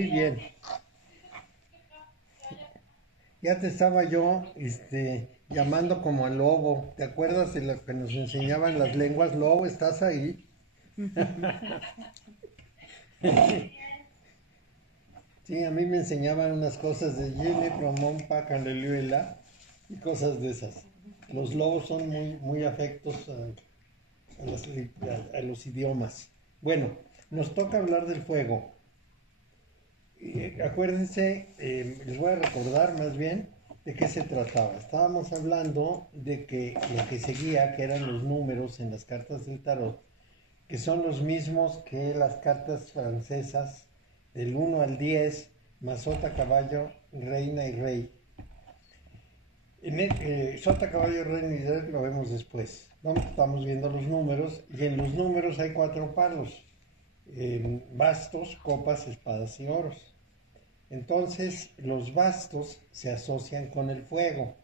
Muy bien, ya te estaba yo llamando como al lobo. ¿Te acuerdas de lo que nos enseñaban las lenguas? Lobo, ¿estás ahí? Sí, a mí me enseñaban unas cosas de Yele, Promón, Pacaleliuela y cosas de esas. Los lobos son muy afectos a los idiomas. Bueno, nos toca hablar del fuego. Acuérdense, les voy a recordar más bien de qué se trataba. Estábamos hablando de que lo que seguía, que eran los números en las cartas del tarot, que son los mismos que las cartas francesas del 1 al 10, Sota, caballo, reina y rey. Sota, caballo, reina y rey lo vemos después. Estamos viendo los números y en los números hay 4 palos. Bastos, copas, espadas y oros. Entonces, los bastos se asocian con el fuego.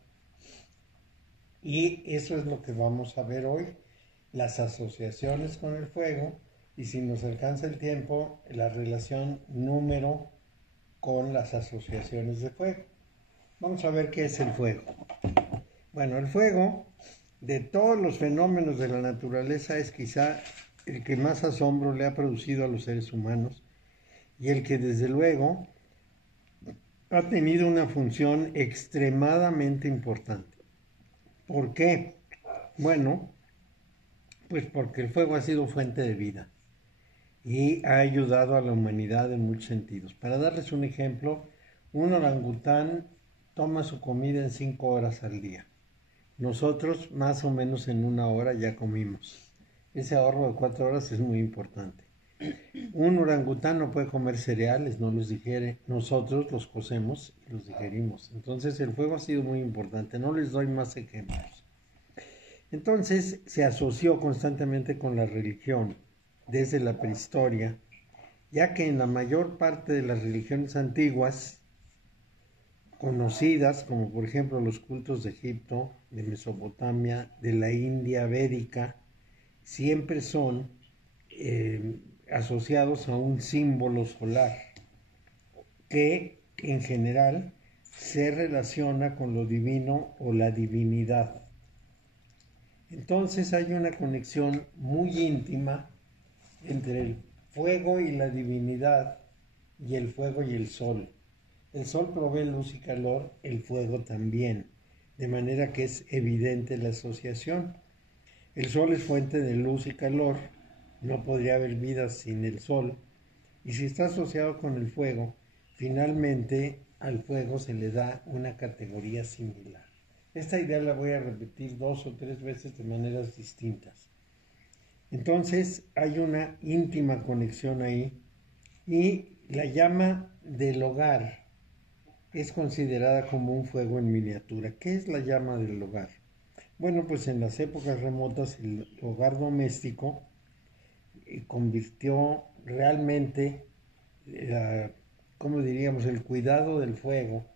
Y eso es lo que vamos a ver hoy, las asociaciones con el fuego y, si nos alcanza el tiempo, la relación número con las asociaciones de fuego. Vamos a ver qué es el fuego. Bueno, el fuego, de todos los fenómenos de la naturaleza, es quizá el que más asombro le ha producido a los seres humanos y el que desde luego ha tenido una función extremadamente importante. ¿Por qué? Bueno, pues porque el fuego ha sido fuente de vida y ha ayudado a la humanidad en muchos sentidos. Para darles un ejemplo, un orangután toma su comida en 5 horas al día. Nosotros más o menos en 1 hora ya comimos. Ese ahorro de 4 horas es muy importante. Un orangután no puede comer cereales, no los digiere. Nosotros los cocemos y los digerimos. Entonces el fuego ha sido muy importante. No les doy más ejemplos. Entonces se asoció constantemente con la religión desde la prehistoria, ya que en la mayor parte de las religiones antiguas conocidas, como por ejemplo los cultos de Egipto, de Mesopotamia, de la India védica, siempre son asociados a un símbolo solar que en general se relaciona con lo divino o la divinidad. Entonces hay una conexión muy íntima entre el fuego y la divinidad y el fuego y el sol. El sol provee luz y calor, el fuego también, de manera que es evidente la asociación. El sol es fuente de luz y calor, no podría haber vida sin el sol, y si está asociado con el fuego, finalmente al fuego se le da una categoría similar. Esta idea la voy a repetir 2 o 3 veces de maneras distintas. Entonces hay una íntima conexión ahí, y la llama del hogar es considerada como un fuego en miniatura. ¿Qué es la llama del hogar? Bueno, pues en las épocas remotas el hogar doméstico convirtió realmente, ¿cómo diríamos?, el cuidado del fuego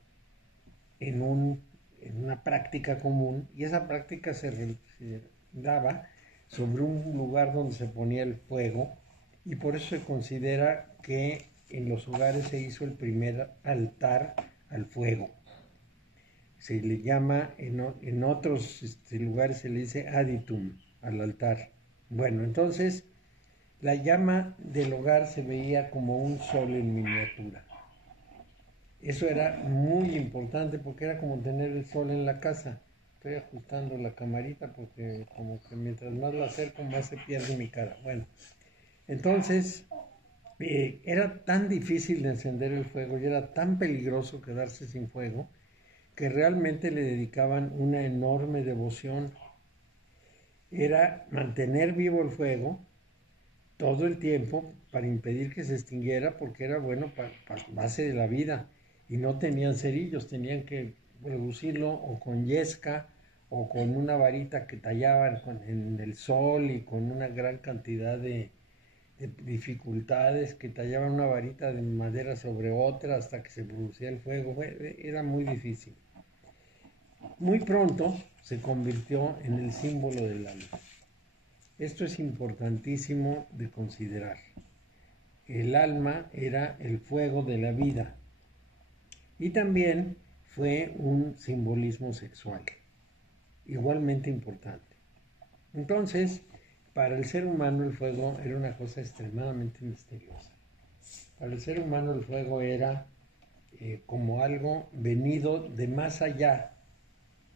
en una práctica común, y esa práctica se daba sobre un lugar donde se ponía el fuego, y por eso se considera que en los hogares se hizo el primer altar al fuego. Se le llama, en otros lugares se le dice aditum, al altar. Bueno, entonces la llama del hogar se veía como un sol en miniatura. Eso era muy importante porque era como tener el sol en la casa. Estoy ajustando la camarita porque como que mientras más la acerco más se pierde mi cara. Bueno, entonces era tan difícil de encender el fuego y era tan peligroso quedarse sin fuego que realmente le dedicaban una enorme devoción. Era mantener vivo el fuego todo el tiempo para impedir que se extinguiera, porque era bueno para base de la vida, y no tenían cerillos, tenían que producirlo o con yesca o con una varita que tallaban en el sol, y con una gran cantidad de dificultades, que tallaban una varita de madera sobre otra hasta que se producía el fuego. Era muy difícil. Muy pronto se convirtió en el símbolo del alma. Esto es importantísimo de considerar. el alma era el fuego de la vida y también fue un simbolismo sexual, igualmente importante. Entonces, para el ser humano el fuego era una cosa extremadamente misteriosa. Para el ser humano el fuego era como algo venido de más allá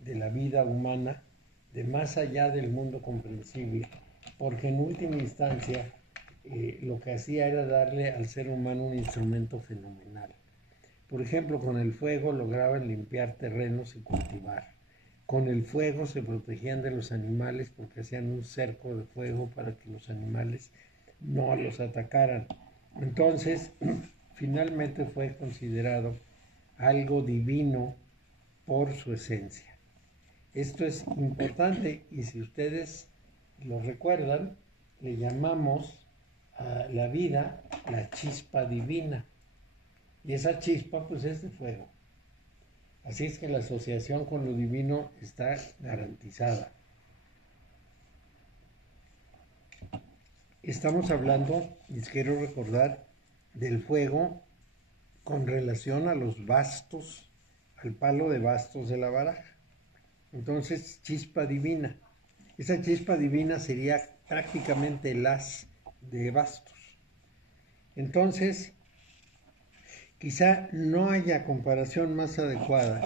de la vida humana, de más allá del mundo comprensible, porque en última instancia lo que hacía era darle al ser humano un instrumento fenomenal. Por ejemplo, con el fuego lograban limpiar terrenos y cultivar. Con el fuego se protegían de los animales porque hacían un cerco de fuego para que los animales no los atacaran. Entonces, finalmente fue considerado algo divino por su esencia. Esto es importante y si ustedes lo recuerdan, le llamamos a la vida la chispa divina. Y esa chispa pues es de fuego. Así es que la asociación con lo divino está garantizada. Estamos hablando, les quiero recordar, del fuego con relación a los bastos, al palo de bastos de la baraja. Entonces, chispa divina. Esa chispa divina sería prácticamente el as de bastos. Entonces, quizá no haya comparación más adecuada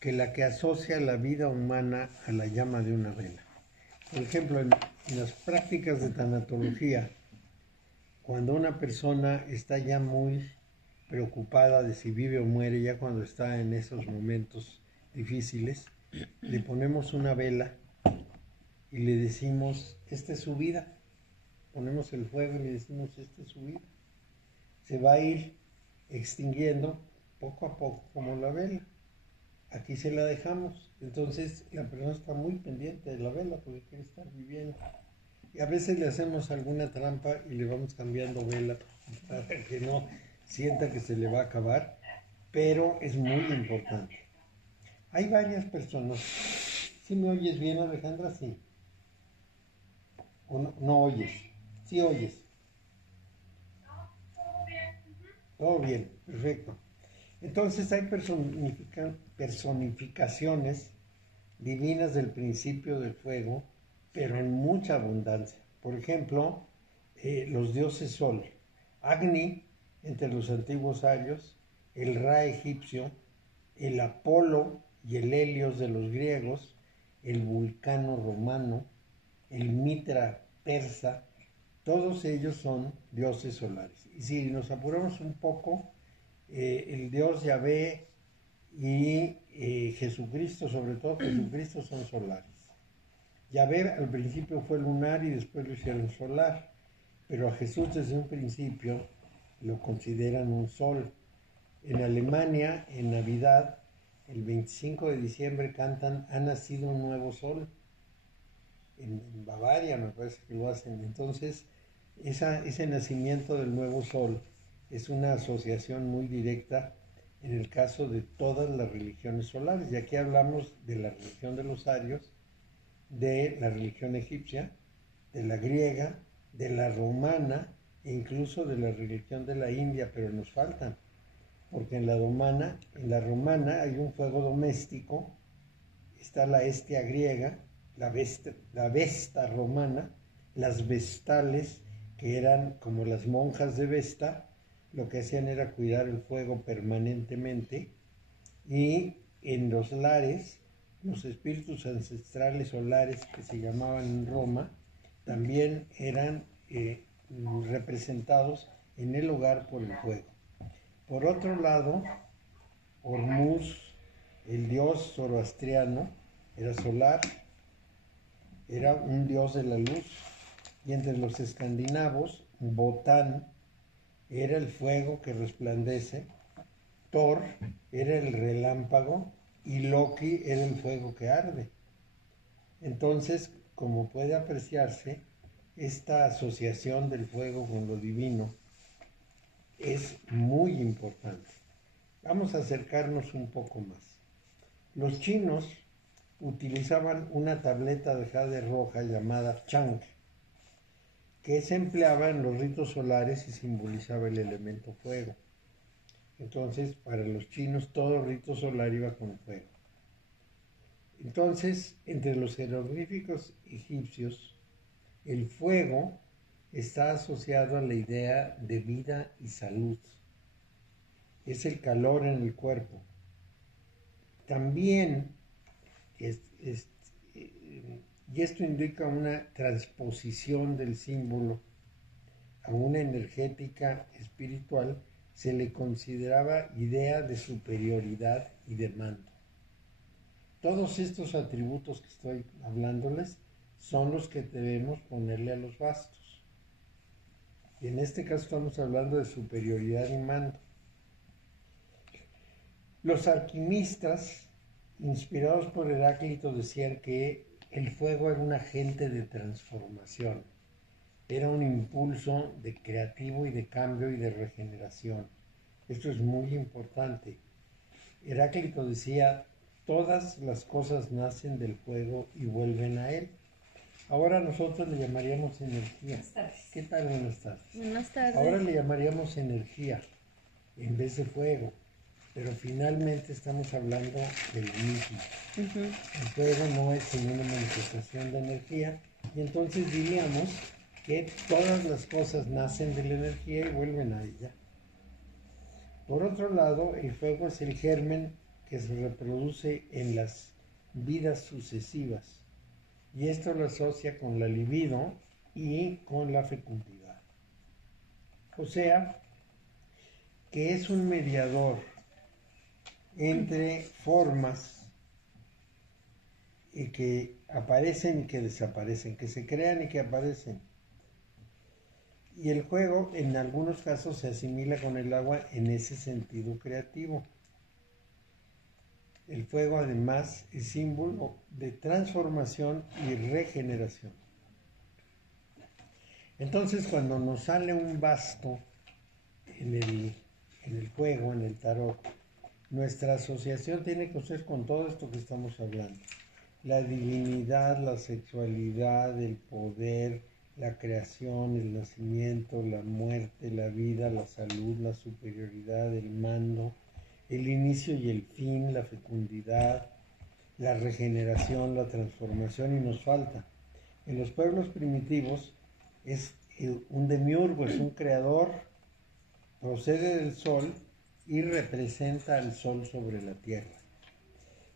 que la que asocia la vida humana a la llama de una vela. Por ejemplo, en las prácticas de tanatología, cuando una persona está ya muy preocupada de si vive o muere, ya cuando está en esos momentos difíciles, le ponemos una vela y le decimos, esta es su vida. Ponemos el fuego y le decimos, esta es su vida. Se va a ir extinguiendo poco a poco como la vela. Aquí se la dejamos. Entonces la persona está muy pendiente de la vela porque quiere estar viviendo. Y a veces le hacemos alguna trampa y le vamos cambiando vela para que no sienta que se le va a acabar, pero es muy importante. Hay varias personas. ¿Sí me oyes bien, Alejandra? Sí. ¿O no, no oyes? Sí oyes. Todo bien, perfecto. Entonces hay personificaciones divinas del principio del fuego, pero en mucha abundancia. Por ejemplo, los dioses Sol, Agni entre los antiguos arios, el Ra egipcio, el Apolo y el Helios de los griegos, el Vulcano romano, el Mitra persa, todos ellos son dioses solares. Y si nos apuramos un poco, el dios Yahvé y Jesucristo, sobre todo Jesucristo, son solares. Yahvé al principio fue lunar y después lo hicieron solar, pero a Jesús desde un principio lo consideran un sol. En Alemania, en Navidad, el 25 de diciembre cantan "Ha nacido un nuevo sol". En Bavaria me parece que lo hacen. Entonces, ese nacimiento del nuevo sol es una asociación muy directa en el caso de todas las religiones solares. Y aquí hablamos de la religión de los arios, de la religión egipcia, de la griega, de la romana e incluso de la religión de la India, pero nos faltan, porque en la romana hay un fuego doméstico, está la Hestia griega, la Vesta romana, las vestales, que eran como las monjas de Vesta, lo que hacían era cuidar el fuego permanentemente, y en los lares, los espíritus ancestrales solares que se llamaban en Roma, también eran representados en el hogar por el fuego. Por otro lado, Hormuz, el dios zoroastriano, era solar, era un dios de la luz, y entre los escandinavos, Botán era el fuego que resplandece, Thor era el relámpago y Loki era el fuego que arde. Entonces, como puede apreciarse, esta asociación del fuego con lo divino es muy importante. Vamos a acercarnos un poco más. Los chinos utilizaban una tableta de jade roja llamada chang, que se empleaba en los ritos solares y simbolizaba el elemento fuego. Entonces, para los chinos todo rito solar iba con fuego. Entonces, entre los jeroglíficos egipcios, el fuego está asociado a la idea de vida y salud. Es el calor en el cuerpo. También, y esto indica una transposición del símbolo a una energética espiritual, se le consideraba idea de superioridad y de mando. Todos estos atributos que estoy hablándoles son los que debemos ponerle a los bastos. Y en este caso estamos hablando de superioridad y mando. Los alquimistas, inspirados por Heráclito, decían que el fuego era un agente de transformación, era un impulso de creativo y de cambio y de regeneración. Esto es muy importante. Heráclito decía, todas las cosas nacen del fuego y vuelven a él. Ahora nosotros le llamaríamos energía. Buenas tardes. ¿Qué tal? Buenas tardes. Buenas tardes. Ahora le llamaríamos energía en vez de fuego, pero finalmente estamos hablando de lo mismo. El fuego no es sino una manifestación de energía y entonces diríamos que todas las cosas nacen de la energía y vuelven a ella. Por otro lado, el fuego es el germen que se reproduce en las vidas sucesivas y esto lo asocia con la libido y con la fecundidad. O sea, que es un mediador entre formas que aparecen y que desaparecen, que se crean y que aparecen. Y el fuego en algunos casos se asimila con el agua en ese sentido creativo. El fuego además es símbolo de transformación y regeneración. Entonces cuando nos sale un basto en el juego, en el tarot, nuestra asociación tiene que ser con todo esto que estamos hablando. La divinidad, la sexualidad, el poder, la creación, el nacimiento, la muerte, la vida, la salud, la superioridad, el mando, el inicio y el fin, la fecundidad, la regeneración, la transformación, y nos falta. En los pueblos primitivos es un demiurgo, es un creador, procede del sol y representa al sol sobre la tierra.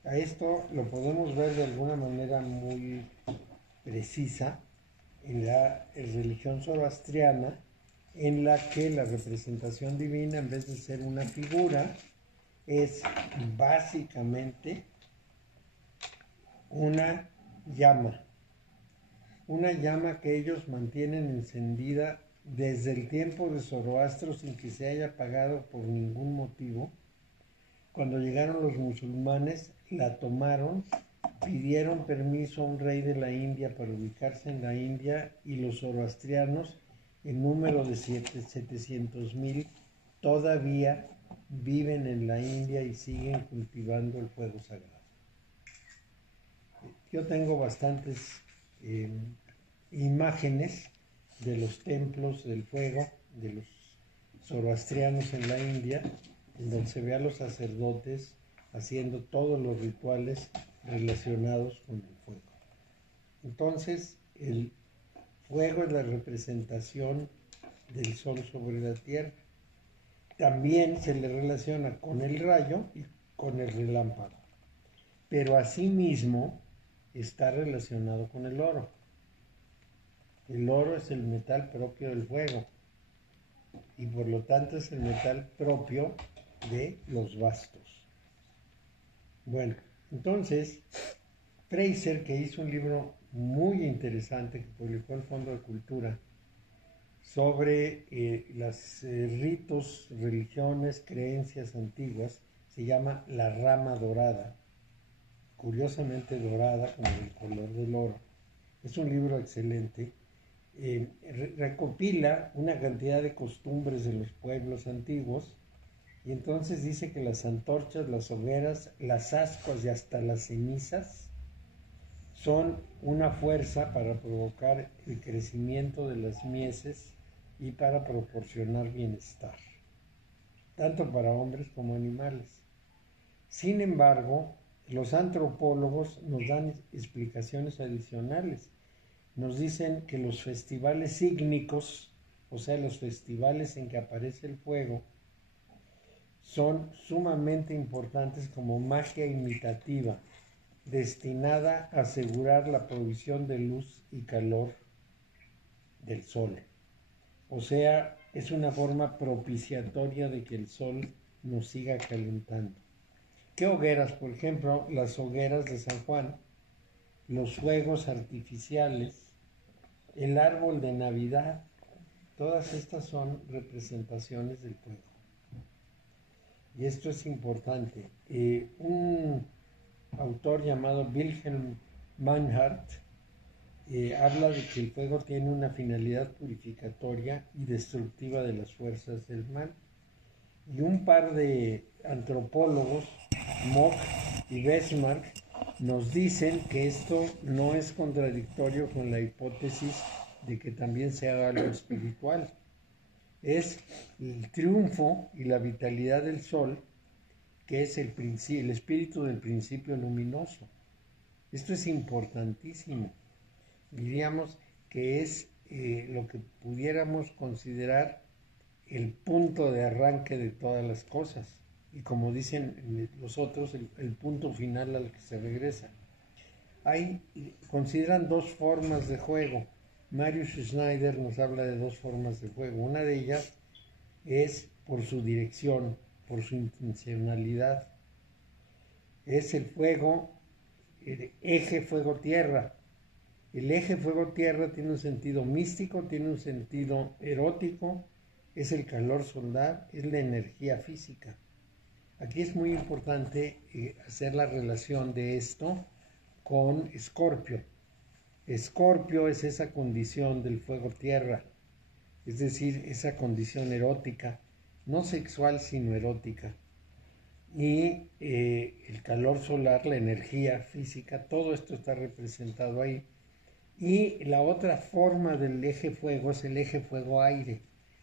A esto lo podemos ver de alguna manera muy precisa en la religión zoroastriana, en la que la representación divina, en vez de ser una figura, es básicamente una llama que ellos mantienen encendida desde el tiempo de Zoroastro sin que se haya apagado por ningún motivo. Cuando llegaron los musulmanes, la tomaron, pidieron permiso a un rey de la India para ubicarse en la India, y los zoroastrianos, en número de 700,000, todavía viven en la India y siguen cultivando el fuego sagrado. Yo tengo bastantes imágenes de los templos del fuego de los zoroastrianos en la India, en donde se ve a los sacerdotes haciendo todos los rituales relacionados con el fuego. Entonces, el fuego es la representación del sol sobre la tierra. También se le relaciona con el rayo y con el relámpago, pero asimismo está relacionado con el oro. El oro es el metal propio del fuego y por lo tanto es el metal propio de los bastos. Bueno, entonces Fraser, que hizo un libro muy interesante que publicó el Fondo de Cultura sobre los ritos, religiones, creencias antiguas, se llama La Rama Dorada, curiosamente dorada como el color del oro. Es un libro excelente. Recopila una cantidad de costumbres de los pueblos antiguos, y entonces dice que las antorchas, las hogueras, las ascuas y hasta las cenizas son una fuerza para provocar el crecimiento de las mieses y para proporcionar bienestar, tanto para hombres como animales. Sin embargo, los antropólogos nos dan explicaciones adicionales. Nos dicen que los festivales sígnicos, o sea, los festivales en que aparece el fuego, son sumamente importantes como magia imitativa, destinada a asegurar la provisión de luz y calor del sol. O sea, es una forma propiciatoria de que el sol nos siga calentando. ¿Qué hogueras? Por ejemplo, las hogueras de San Juan, los fuegos artificiales, el árbol de Navidad, todas estas son representaciones del fuego. Y esto es importante. Un autor llamado Wilhelm Meinhardt habla de que el fuego tiene una finalidad purificatoria y destructiva de las fuerzas del mal. Y un par de antropólogos, Mock y Besmark, nos dicen que esto no es contradictorio con la hipótesis de que también se haga algo espiritual. Es el triunfo y la vitalidad del sol, que es el espíritu del principio luminoso. Esto es importantísimo. Diríamos que es lo que pudiéramos considerar el punto de arranque de todas las cosas. Y como dicen los otros, el punto final al que se regresa. Consideran dos formas de juego. Marius Schneider nos habla de dos formas de juego. Una de ellas es por su dirección, por su intencionalidad. Es el fuego, el eje fuego-tierra. El eje fuego-tierra tiene un sentido místico, tiene un sentido erótico, es el calor solar, es la energía física. Aquí es muy importante hacer la relación de esto con Escorpio. Escorpio es esa condición del fuego-tierra, es decir, esa condición erótica, no sexual sino erótica. Y el calor solar, la energía física, todo esto está representado ahí. Y la otra forma del eje fuego es el eje fuego-aire.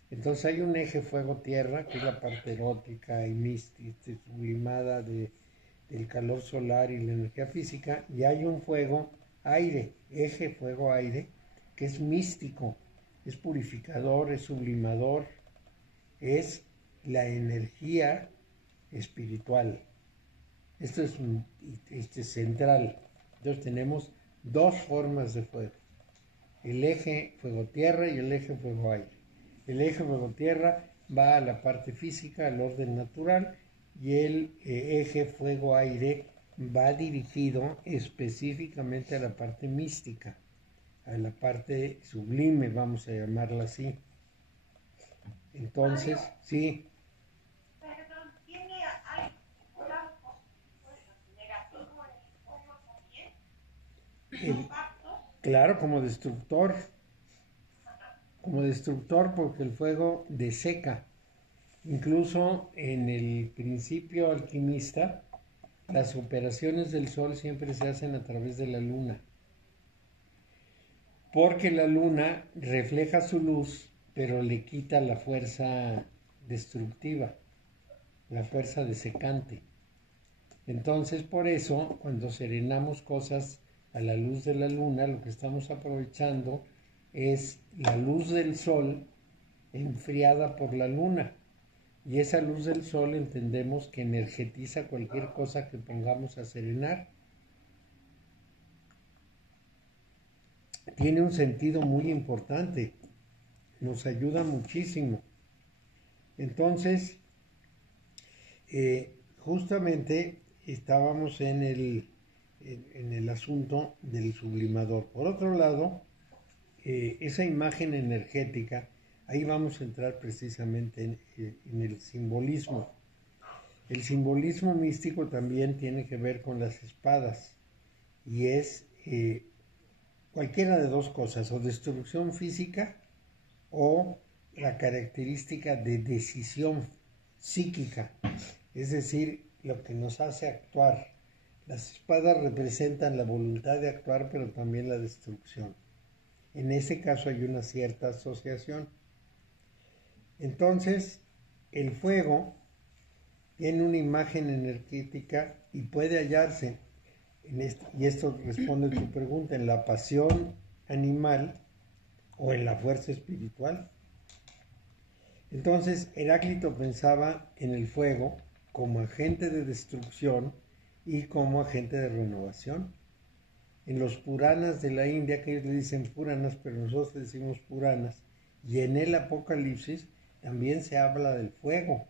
Entonces hay un eje fuego-tierra, que es la parte erótica y mística, sublimada del calor solar y la energía física, y hay un fuego-aire, eje fuego-aire, que es místico, es purificador, es sublimador, es la energía espiritual. Esto es central. Entonces tenemos dos formas de fuego, el eje fuego-tierra y el eje fuego-aire. El eje fuego-tierra va a la parte física, al orden natural, y el eje fuego-aire va dirigido específicamente a la parte mística, a la parte sublime, vamos a llamarla así. Entonces, sí. Perdón, ¿tiene algún lado negativo el fuego también? Claro, como destructor porque el fuego deseca. Incluso en el principio alquimista, las operaciones del sol siempre se hacen a través de la luna, porque la luna refleja su luz, pero le quita la fuerza destructiva, la fuerza desecante. Entonces, por eso, cuando serenamos cosas a la luz de la luna, lo que estamos aprovechando es la luz del sol enfriada por la luna. Y esa luz del sol entendemos que energetiza cualquier cosa que pongamos a serenar. Tiene un sentido muy importante, nos ayuda muchísimo. Entonces, justamente estábamos en el asunto del sublimador. Por otro lado, esa imagen energética, ahí vamos a entrar precisamente en el simbolismo. El simbolismo místico también tiene que ver con las espadas y es cualquiera de dos cosas, o destrucción física o la característica de decisión psíquica, es decir, lo que nos hace actuar, Las espadas representan la voluntad de actuar, pero también la destrucción. En ese caso hay una cierta asociación. Entonces, el fuego tiene una imagen energética y puede hallarse, y esto responde a tu pregunta, en la pasión animal o en la fuerza espiritual. Entonces, Heráclito pensaba en el fuego como agente de destrucción y como agente de renovación. En los Puranas de la India, que ellos le dicen Puranas, pero nosotros le decimos Puranas, y en el Apocalipsis también se habla del fuego,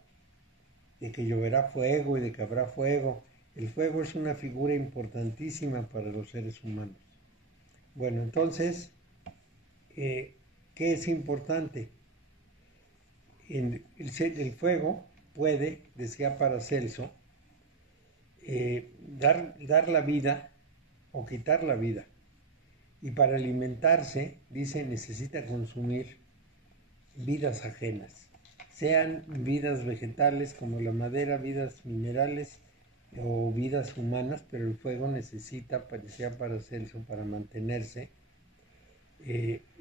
de que lloverá fuego y de que habrá fuego. El fuego es una figura importantísima para los seres humanos. Bueno, entonces, ¿qué es importante? El fuego puede, decía Paracelso, dar la vida o quitar la vida. Y para alimentarse, dice, necesita consumir vidas ajenas, sean vidas vegetales como la madera, vidas minerales o vidas humanas, pero el fuego necesita, parecía Paracelso, para mantenerse,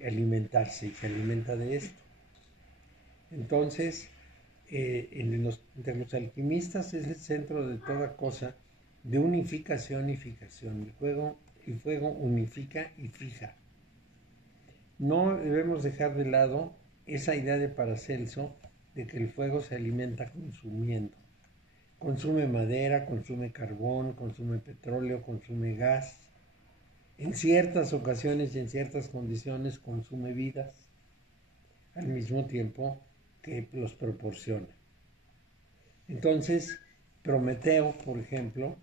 alimentarse, y se alimenta de esto. Entonces, entre los alquimistas es el centro de toda cosa, de unificación y fijación. El fuego unifica y fija. No debemos dejar de lado esa idea de Paracelso de que el fuego se alimenta consumiendo. Consume madera, consume carbón, consume petróleo, consume gas. En ciertas ocasiones y en ciertas condiciones consume vidas, al mismo tiempo que los proporciona. Entonces, Prometeo, por ejemplo,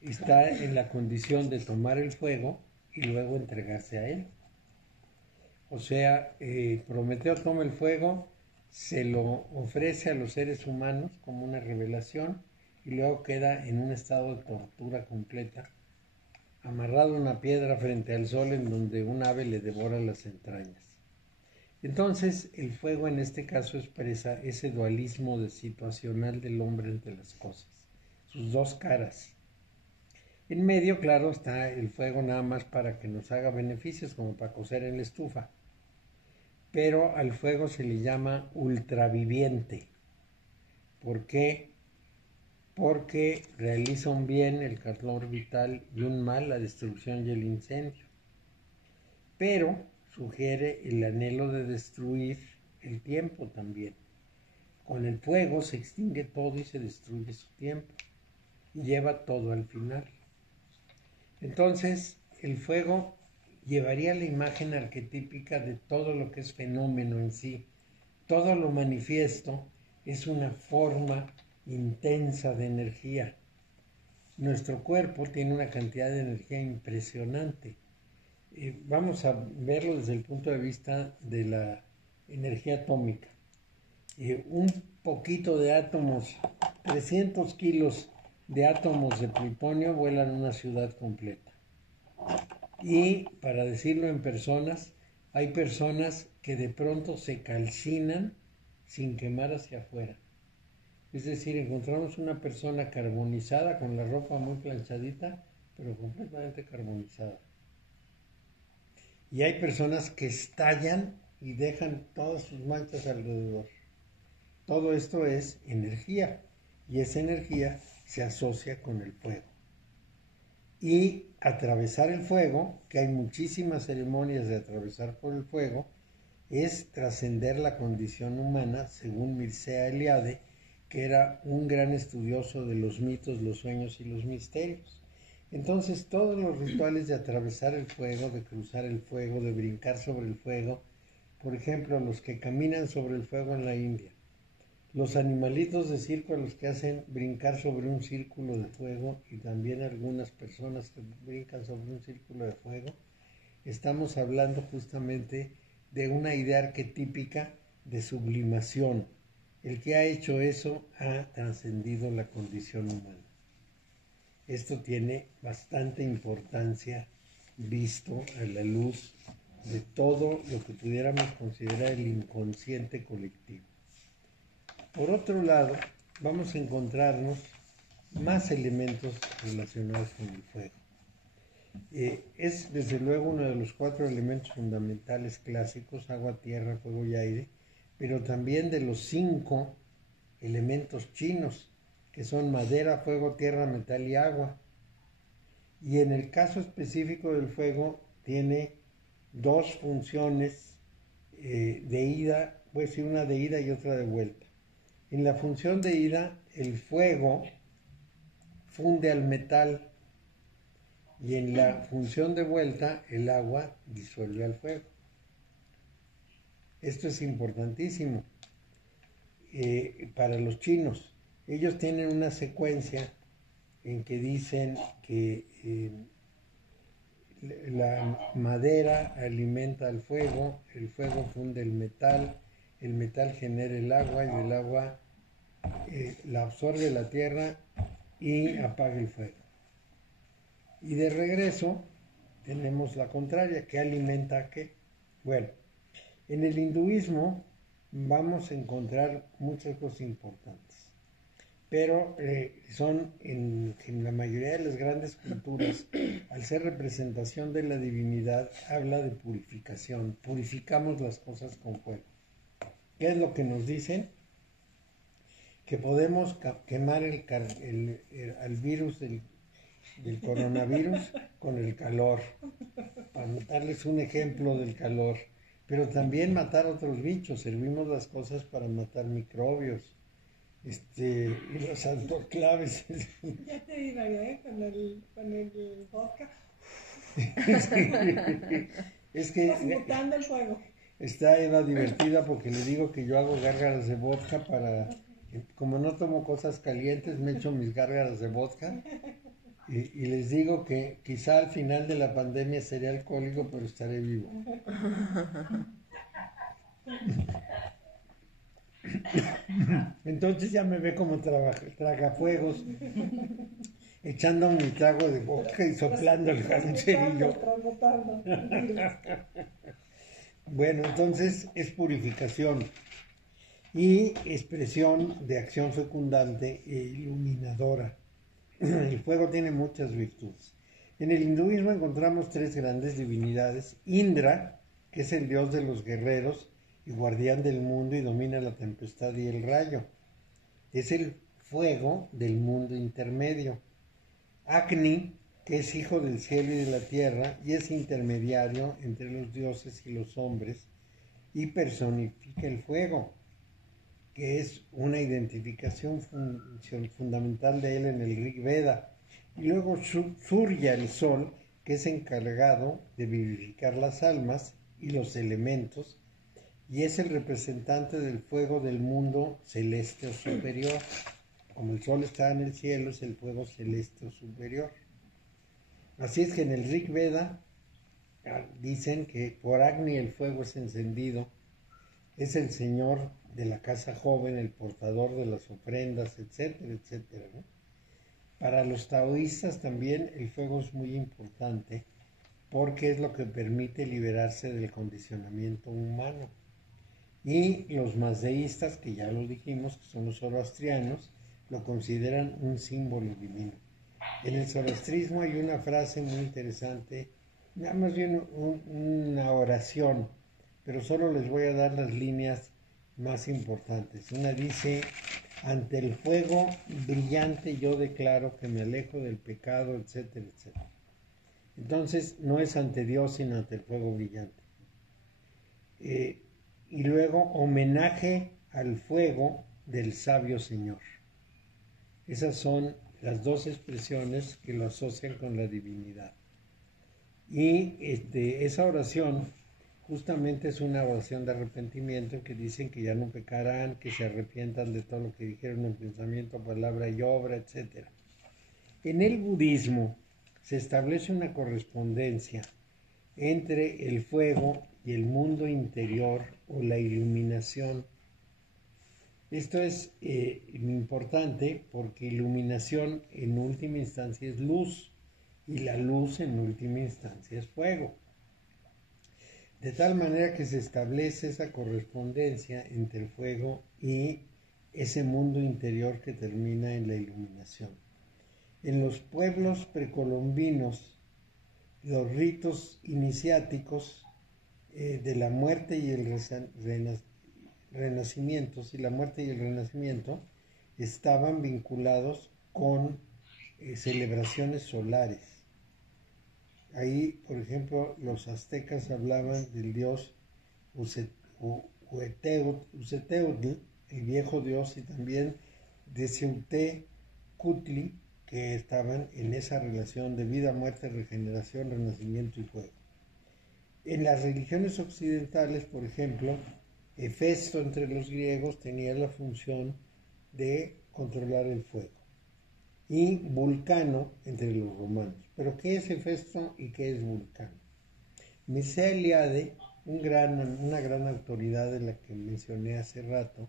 está en la condición de tomar el fuego y luego entregarse a él. O sea, Prometeo toma el fuego, se lo ofrece a los seres humanos como una revelación y luego queda en un estado de tortura completa, amarrado a una piedra frente al sol en donde un ave le devora las entrañas. Entonces, el fuego en este caso expresa ese dualismo situacional del hombre entre las cosas, sus dos caras. En medio, claro, está el fuego nada más para que nos haga beneficios, como para cocer en la estufa. Pero al fuego se le llama ultraviviente. ¿Por qué? Porque realiza un bien, el calor vital, y un mal, la destrucción y el incendio. Pero sugiere el anhelo de destruir el tiempo también. Con el fuego se extingue todo y se destruye su tiempo. Y lleva todo al final. Entonces, el fuego llevaría la imagen arquetípica de todo lo que es fenómeno en sí. Todo lo manifiesto es una forma intensa de energía. Nuestro cuerpo tiene una cantidad de energía impresionante. Vamos a verlo desde el punto de vista de la energía atómica. Un poquito de átomos, 300 kilos de átomos de plutonio vuelan una ciudad completa. Y para decirlo en personas, hay personas que de pronto se calcinan sin quemar hacia afuera. Es decir, encontramos una persona carbonizada con la ropa muy planchadita, pero completamente carbonizada. Y hay personas que estallan y dejan todas sus manchas alrededor. Todo esto es energía, y esa energía se asocia con el fuego. Y atravesar el fuego, que hay muchísimas ceremonias de atravesar por el fuego, es trascender la condición humana, según Mircea Eliade, que era un gran estudioso de los mitos, los sueños y los misterios. Entonces, todos los rituales de atravesar el fuego, de cruzar el fuego, de brincar sobre el fuego, por ejemplo, los que caminan sobre el fuego en la India, los animalitos de circo a los que hacen brincar sobre un círculo de fuego, y también algunas personas que brincan sobre un círculo de fuego, estamos hablando justamente de una idea arquetípica de sublimación. El que ha hecho eso ha trascendido la condición humana. Esto tiene bastante importancia visto a la luz de todo lo que pudiéramos considerar el inconsciente colectivo. Por otro lado, vamos a encontrarnos más elementos relacionados con el fuego. Es desde luego uno de los 4 elementos fundamentales clásicos, agua, tierra, fuego y aire, pero también de los 5 elementos chinos, que son madera, fuego, tierra, metal y agua. Y en el caso específico del fuego, tiene 2 funciones de ida, pues sí, una de ida y otra de vuelta. En la función de ida, el fuego funde al metal, y en la función de vuelta, el agua disuelve al fuego. Esto es importantísimo para los chinos. Ellos tienen una secuencia en que dicen que la madera alimenta al fuego, el fuego funde el metal genera el agua y el agua la absorbe la tierra y apaga el fuego. Y de regreso tenemos la contraria, ¿qué alimenta a qué? Bueno, en el hinduismo vamos a encontrar muchas cosas importantes, pero son en la mayoría de las grandes culturas, al ser representación de la divinidad, habla de purificación, purificamos las cosas con fuego. ¿Qué es lo que nos dicen? Que podemos quemar al virus del coronavirus con el calor, para darles un ejemplo del calor, pero también matar otros bichos. Servimos las cosas para matar microbios, y los autoclaves. Ya te divagué con el vodka. Es que transmutando el fuego. Está Eva divertida porque le digo que yo hago gárgaras de vodka para, como no tomo cosas calientes, me echo mis gárgaras de vodka. Y les digo que quizá al final de la pandemia seré alcohólico, pero estaré vivo. Entonces ya me ve como tragafuegos, echando mi trago de vodka y soplando el cerillo. Bueno, entonces es purificación y expresión de acción fecundante e iluminadora. El fuego tiene muchas virtudes. En el hinduismo encontramos 3 grandes divinidades. Indra, que es el dios de los guerreros y guardián del mundo y domina la tempestad y el rayo. Es el fuego del mundo intermedio. Agni, que es hijo del cielo y de la tierra y es intermediario entre los dioses y los hombres y personifica el fuego, que es una identificación fundamental de él en el Rig Veda. Y luego Surya, el sol, que es encargado de vivificar las almas y los elementos, y es el representante del fuego del mundo celeste o superior. Como el sol está en el cielo, es el fuego celeste o superior. Así es que en el Rig Veda dicen que por Agni el fuego es encendido, es el señor de la casa joven, el portador de las ofrendas, etcétera, etcétera, ¿no? Para los taoístas también el fuego es muy importante porque es lo que permite liberarse del condicionamiento humano. Y los mazdeístas, que ya lo dijimos, que son los zoroastrianos, lo consideran un símbolo divino. En el zoroastrismo hay una frase muy interesante, más bien una oración, pero solo les voy a dar las líneas más importantes. Una dice: ante el fuego brillante yo declaro que me alejo del pecado, etcétera, etcétera. Entonces no es ante Dios, sino ante el fuego brillante. Y luego homenaje al fuego del sabio Señor. Esas son las 2 expresiones que lo asocian con la divinidad. Y esa oración justamente es una oración de arrepentimiento, que dicen que ya no pecarán, que se arrepientan de todo lo que dijeron en pensamiento, palabra y obra, etc. En el budismo se establece una correspondencia entre el fuego y el mundo interior o la iluminación. Esto es importante porque iluminación en última instancia es luz y la luz en última instancia es fuego. De tal manera que se establece esa correspondencia entre el fuego y ese mundo interior que termina en la iluminación. En los pueblos precolombinos, los ritos iniciáticos de la muerte y el renacimiento, la muerte y el renacimiento estaban vinculados con celebraciones solares. Ahí, por ejemplo, los aztecas hablaban del dios Uceteotl, el viejo dios, y también de Cutli, que estaban en esa relación de vida, muerte, regeneración, renacimiento y fuego. En las religiones occidentales, por ejemplo, Hefesto entre los griegos tenía la función de controlar el fuego, y Vulcano entre los romanos. ¿Pero qué es Hefesto y qué es Vulcano? Mircea Eliade, una gran autoridad de la que mencioné hace rato,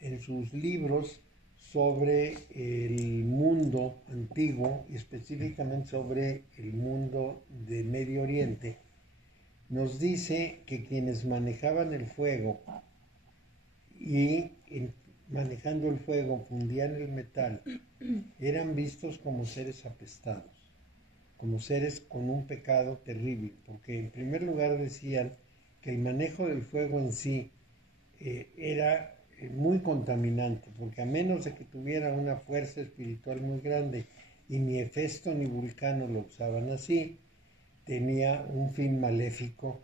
en sus libros sobre el mundo antiguo y específicamente sobre el mundo de Medio Oriente, nos dice que quienes manejaban el fuego y manejando el fuego fundían el metal, eran vistos como seres apestados, como seres con un pecado terrible, porque en primer lugar decían que el manejo del fuego en sí era muy contaminante, porque a menos de que tuviera una fuerza espiritual muy grande, y ni Hefesto ni Vulcano lo usaban así, tenía un fin maléfico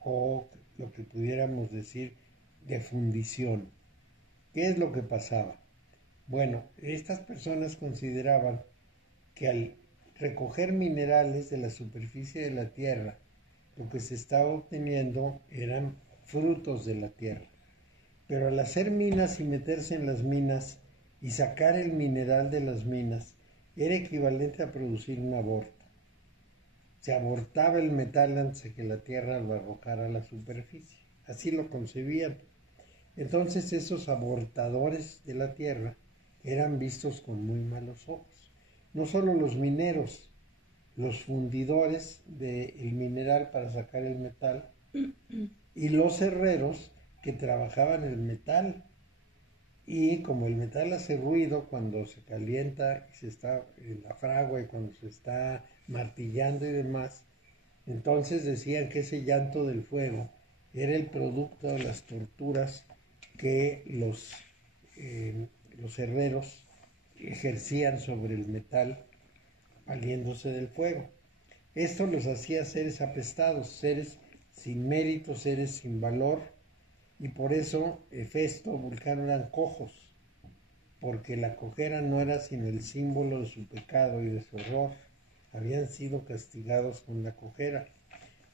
o lo que pudiéramos decir de fundición. ¿Qué es lo que pasaba? Bueno, estas personas consideraban que al recoger minerales de la superficie de la tierra, lo que se estaba obteniendo eran frutos de la tierra. Pero al hacer minas y meterse en las minas y sacar el mineral de las minas, era equivalente a producir un aborto. Se abortaba el metal antes de que la tierra lo arrojara a la superficie. Así lo concebían. Entonces esos abortadores de la tierra eran vistos con muy malos ojos. No solo los mineros, los fundidores del mineral para sacar el metal y los herreros que trabajaban el metal. Y como el metal hace ruido cuando se calienta y se está en la fragua y cuando se está martillando y demás, entonces decían que ese llanto del fuego era el producto de las torturas que los herreros ejercían sobre el metal valiéndose del fuego. Esto los hacía seres apestados, seres sin mérito, seres sin valor, y por eso Hefesto, Vulcano eran cojos, porque la cojera no era sino el símbolo de su pecado y de su horror. Habían sido castigados con la cojera.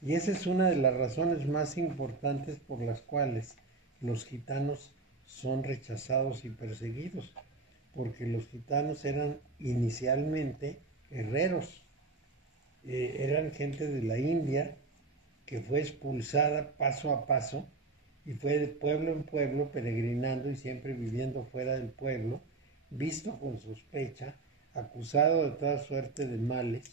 Y esa es una de las razones más importantes por las cuales los gitanos son rechazados y perseguidos, porque los gitanos eran inicialmente herreros, eran gente de la India que fue expulsada paso a paso y fue de pueblo en pueblo peregrinando y siempre viviendo fuera del pueblo, visto con sospecha, acusado de toda suerte de males,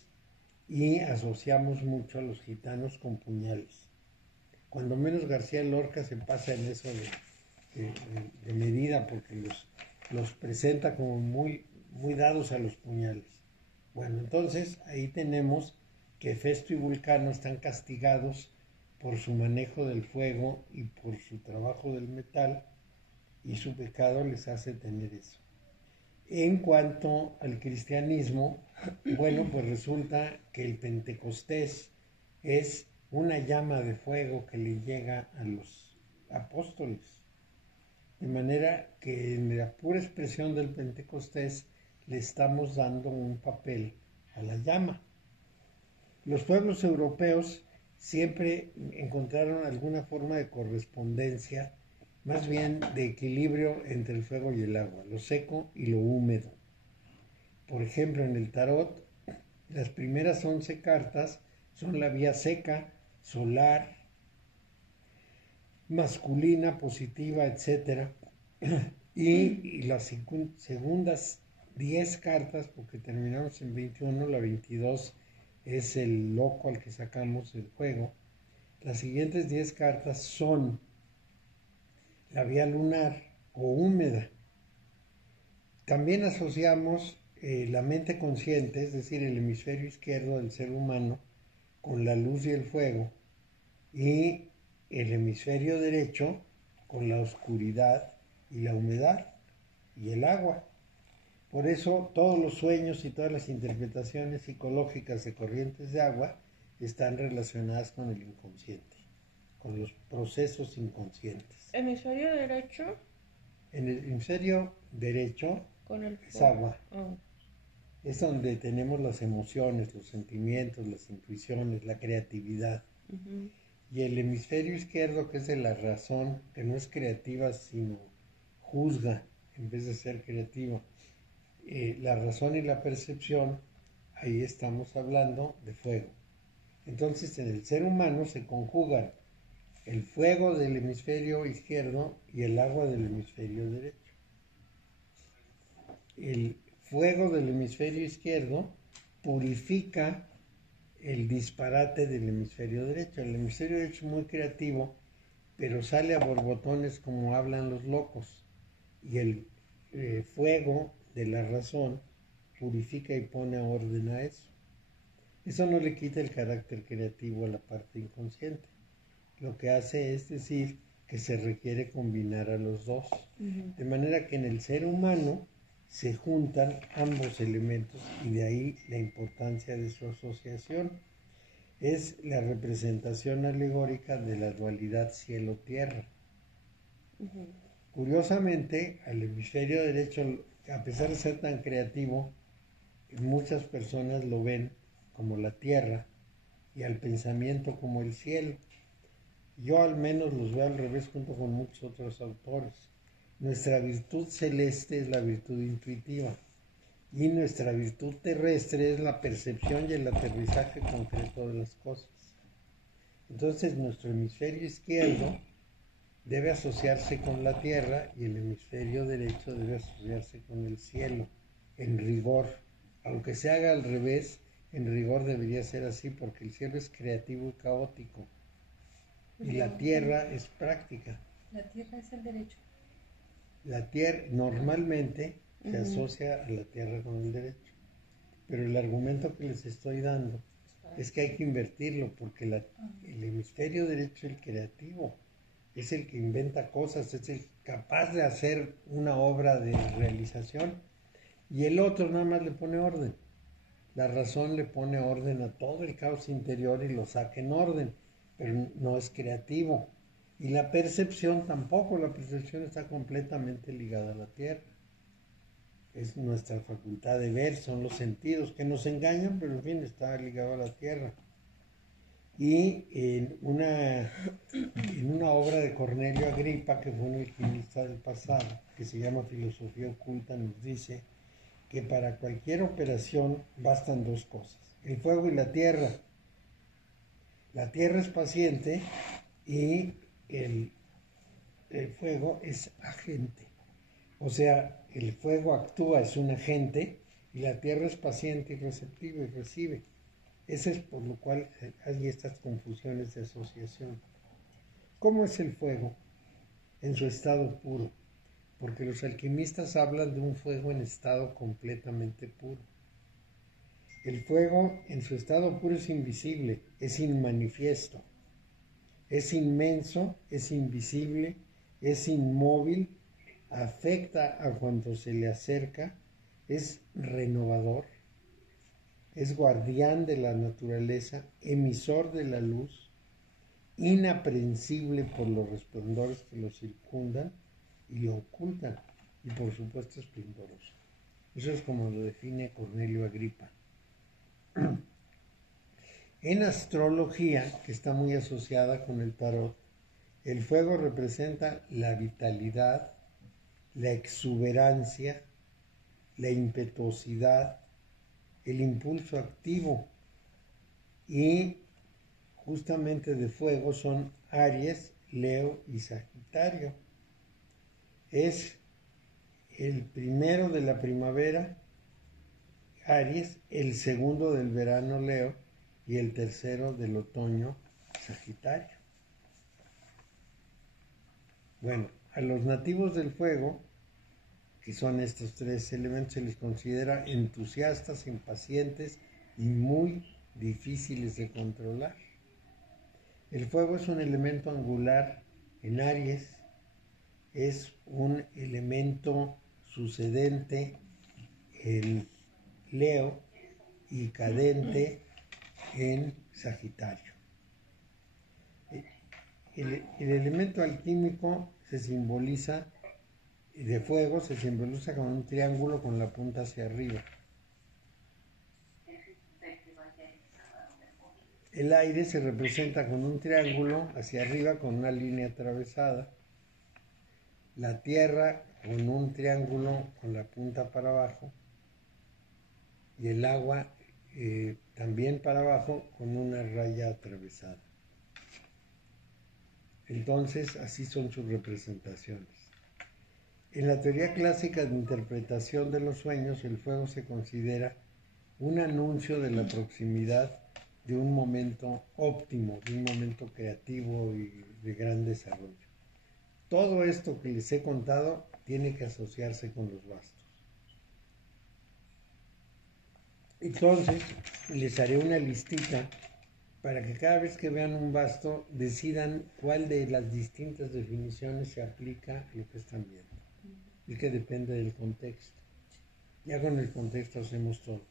y asociamos mucho a los gitanos con puñales. Cuando menos García Lorca se pasa en eso de medida, porque los presenta como muy, muy dados a los puñales. Bueno, entonces ahí tenemos que Hefesto y Vulcano están castigados por su manejo del fuego y por su trabajo del metal, y su pecado les hace tener eso. En cuanto al cristianismo, bueno, pues resulta que el Pentecostés es una llama de fuego que le llega a los apóstoles. De manera que en la pura expresión del Pentecostés le estamos dando un papel a la llama. Los pueblos europeos siempre encontraron alguna forma de correspondencia, más bien de equilibrio entre el fuego y el agua, lo seco y lo húmedo. Por ejemplo, en el tarot, las primeras 11 cartas son la vía seca, solar, masculina, positiva, etc. Y las segundas 10 cartas, porque terminamos en 21, la 22 es el loco al que sacamos del juego. Las siguientes 10 cartas son la vía lunar o húmeda. También asociamos la mente consciente, es decir, el hemisferio izquierdo del ser humano, con la luz y el fuego, y el hemisferio derecho con la oscuridad y la humedad y el agua. Por eso todos los sueños y todas las interpretaciones psicológicas de corrientes de agua están relacionadas con el inconsciente, con los procesos inconscientes. Hemisferio derecho En el hemisferio derecho con el es fuego. agua. Oh. Es donde tenemos las emociones, los sentimientos, las intuiciones, la creatividad. Ujú. Y el hemisferio izquierdo, que es de la razón, que no es creativa, sino juzga en vez de ser creativa. La razón y la percepción, ahí estamos hablando de fuego. Entonces, en el ser humano se conjugan el fuego del hemisferio izquierdo y el agua del hemisferio derecho. El fuego del hemisferio izquierdo purifica el disparate del hemisferio derecho. El hemisferio derecho es muy creativo, pero sale a borbotones como hablan los locos. Y el fuego de la razón purifica y pone orden a eso. Eso no le quita el carácter creativo a la parte inconsciente. Lo que hace es decir que se requiere combinar a los dos. Ujú. De manera que en el ser humano se juntan ambos elementos y de ahí la importancia de su asociación. Es la representación alegórica de la dualidad cielo-tierra. Ujú. Curiosamente, al hemisferio derecho, a pesar de ser tan creativo, muchas personas lo ven como la tierra y al pensamiento como el cielo. Yo al menos los veo al revés junto con muchos otros autores. Nuestra virtud celeste es la virtud intuitiva y nuestra virtud terrestre es la percepción y el aterrizaje concreto de las cosas. Entonces nuestro hemisferio izquierdo debe asociarse con la tierra y el hemisferio derecho debe asociarse con el cielo, en rigor. Aunque se haga al revés, en rigor debería ser así porque el cielo es creativo y caótico y la tierra es práctica. La tierra es el derecho. La tierra normalmente se asocia a la tierra con el derecho, pero el argumento que les estoy dando es que hay que invertirlo porque el hemisferio derecho es el creativo, es el que inventa cosas, es el capaz de hacer una obra de realización y el otro nada más le pone orden. La razón le pone orden a todo el caos interior y lo saca en orden, pero no es creativo. Y la percepción tampoco, la percepción está completamente ligada a la tierra. Es nuestra facultad de ver, son los sentidos que nos engañan, pero en fin, está ligado a la tierra. Y en una obra de Cornelio Agripa, que fue un alquimista del pasado, que se llama Filosofía Oculta, nos dice que para cualquier operación bastan dos cosas, el fuego y la tierra. La tierra es paciente y el fuego es agente. O sea, el fuego actúa, es un agente, y la tierra es paciente y receptiva y recibe. Ese es por lo cual hay estas confusiones de asociación. ¿Cómo es el fuego en su estado puro? Porque los alquimistas hablan de un fuego en estado completamente puro. El fuego en su estado puro es invisible, es inmanifiesto, es inmenso, es invisible, es inmóvil, afecta a cuanto se le acerca, es renovador, es guardián de la naturaleza, emisor de la luz, inaprehensible por los resplandores que lo circundan y lo ocultan, y por supuesto esplendoroso. Eso es como lo define Cornelio Agripa. En astrología, que está muy asociada con el tarot, el fuego representa la vitalidad, la exuberancia, la impetuosidad, el impulso activo, y justamente de fuego son Aries, Leo y Sagitario. Es el primero de la primavera, Aries, el segundo del verano, Leo, y el tercero del otoño, Sagitario. Bueno, a los nativos del fuego que son estos tres elementos, se les considera entusiastas, impacientes y muy difíciles de controlar. El fuego es un elemento angular en Aries, es un elemento sucedente en Leo y cadente en Sagitario. El elemento alquímico se simboliza, de fuego, se simboliza con un triángulo con la punta hacia arriba. El aire se representa con un triángulo hacia arriba con una línea atravesada. La tierra con un triángulo con la punta para abajo. Y el agua también para abajo con una raya atravesada. Entonces, así son sus representaciones. En la teoría clásica de interpretación de los sueños, el fuego se considera un anuncio de la proximidad de un momento óptimo, de un momento creativo y de gran desarrollo. Todo esto que les he contado tiene que asociarse con los bastos. Entonces, les haré una listita para que cada vez que vean un basto decidan cuál de las distintas definiciones se aplica a lo que están viendo. Y que depende del contexto. Ya con el contexto hacemos todo.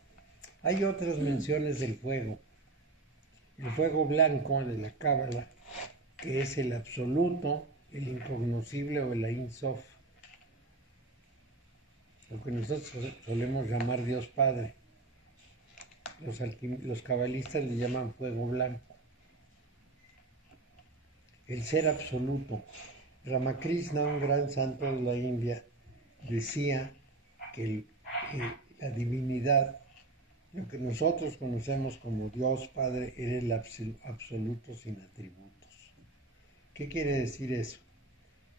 Hay otras menciones del fuego. El fuego blanco de la Cábala, que es el absoluto, el incognoscible o el Ein Sof, lo que nosotros solemos llamar Dios Padre. Los cabalistas le llaman fuego blanco. El ser absoluto. Ramakrishna, un gran santo de la India, decía que la divinidad, lo que nosotros conocemos como Dios Padre, era el absoluto sin atributos. ¿Qué quiere decir eso?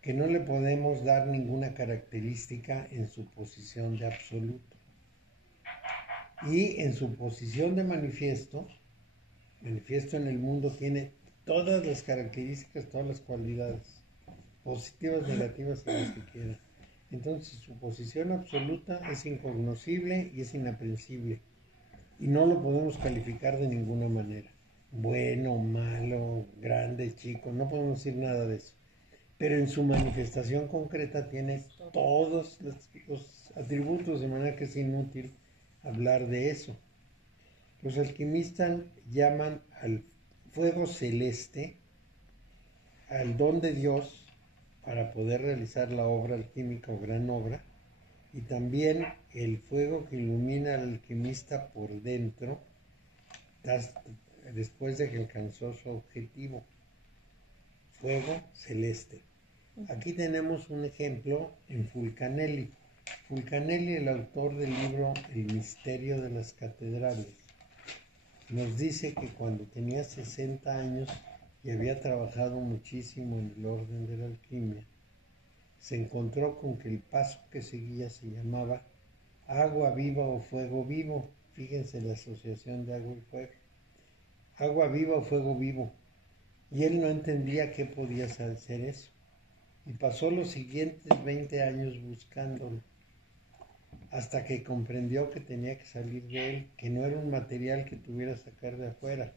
Que no le podemos dar ninguna característica en su posición de absoluto. Y en su posición de manifiesto en el mundo tiene todas las características, todas las cualidades, positivas, negativas, y las que quieran. Entonces su posición absoluta es incognoscible y es inaprehensible. Y no lo podemos calificar de ninguna manera. Bueno, malo, grande, chico, no podemos decir nada de eso. Pero en su manifestación concreta tiene todos los atributos, de manera que es inútil hablar de eso. Los alquimistas llaman al fuego celeste, al don de Dios, para poder realizar la obra alquímica o gran obra, y también el fuego que ilumina al alquimista por dentro después de que alcanzó su objetivo. Fuego celeste. Aquí tenemos un ejemplo en Fulcanelli. Fulcanelli, el autor del libro El misterio de las catedrales, nos dice que cuando tenía 60 años y había trabajado muchísimo en el orden de la alquimia, se encontró con que el paso que seguía se llamaba agua viva o fuego vivo. Fíjense la asociación de agua y fuego. Agua viva o fuego vivo. Y él no entendía qué podía hacer eso. Y pasó los siguientes 20 años buscándolo, hasta que comprendió que tenía que salir de él, que no era un material que tuviera que sacar de afuera,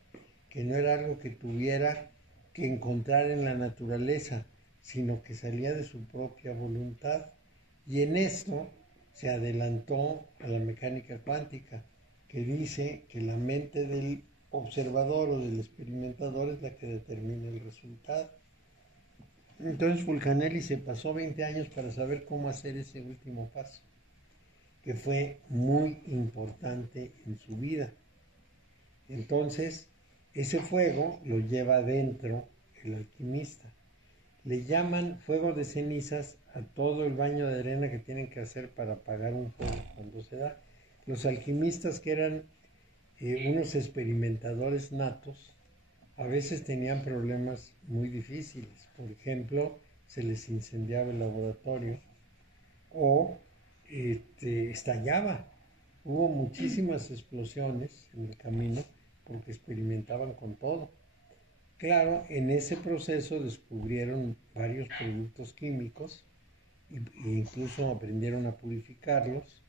que no era algo que tuviera que encontrar en la naturaleza, sino que salía de su propia voluntad. Y en esto se adelantó a la mecánica cuántica, que dice que la mente del observador o del experimentador es la que determina el resultado. Entonces Fulcanelli se pasó 20 años para saber cómo hacer ese último paso, que fue muy importante en su vida. Entonces, ese fuego lo lleva adentro el alquimista. Le llaman fuego de cenizas a todo el baño de arena que tienen que hacer para apagar un fuego cuando se da. Los alquimistas, que eran unos experimentadores natos, a veces tenían problemas muy difíciles. Por ejemplo, se les incendiaba el laboratorio o estallaba. Hubo muchísimas explosiones en el camino porque experimentaban con todo. Claro, en ese proceso descubrieron varios productos químicos e incluso aprendieron a purificarlos,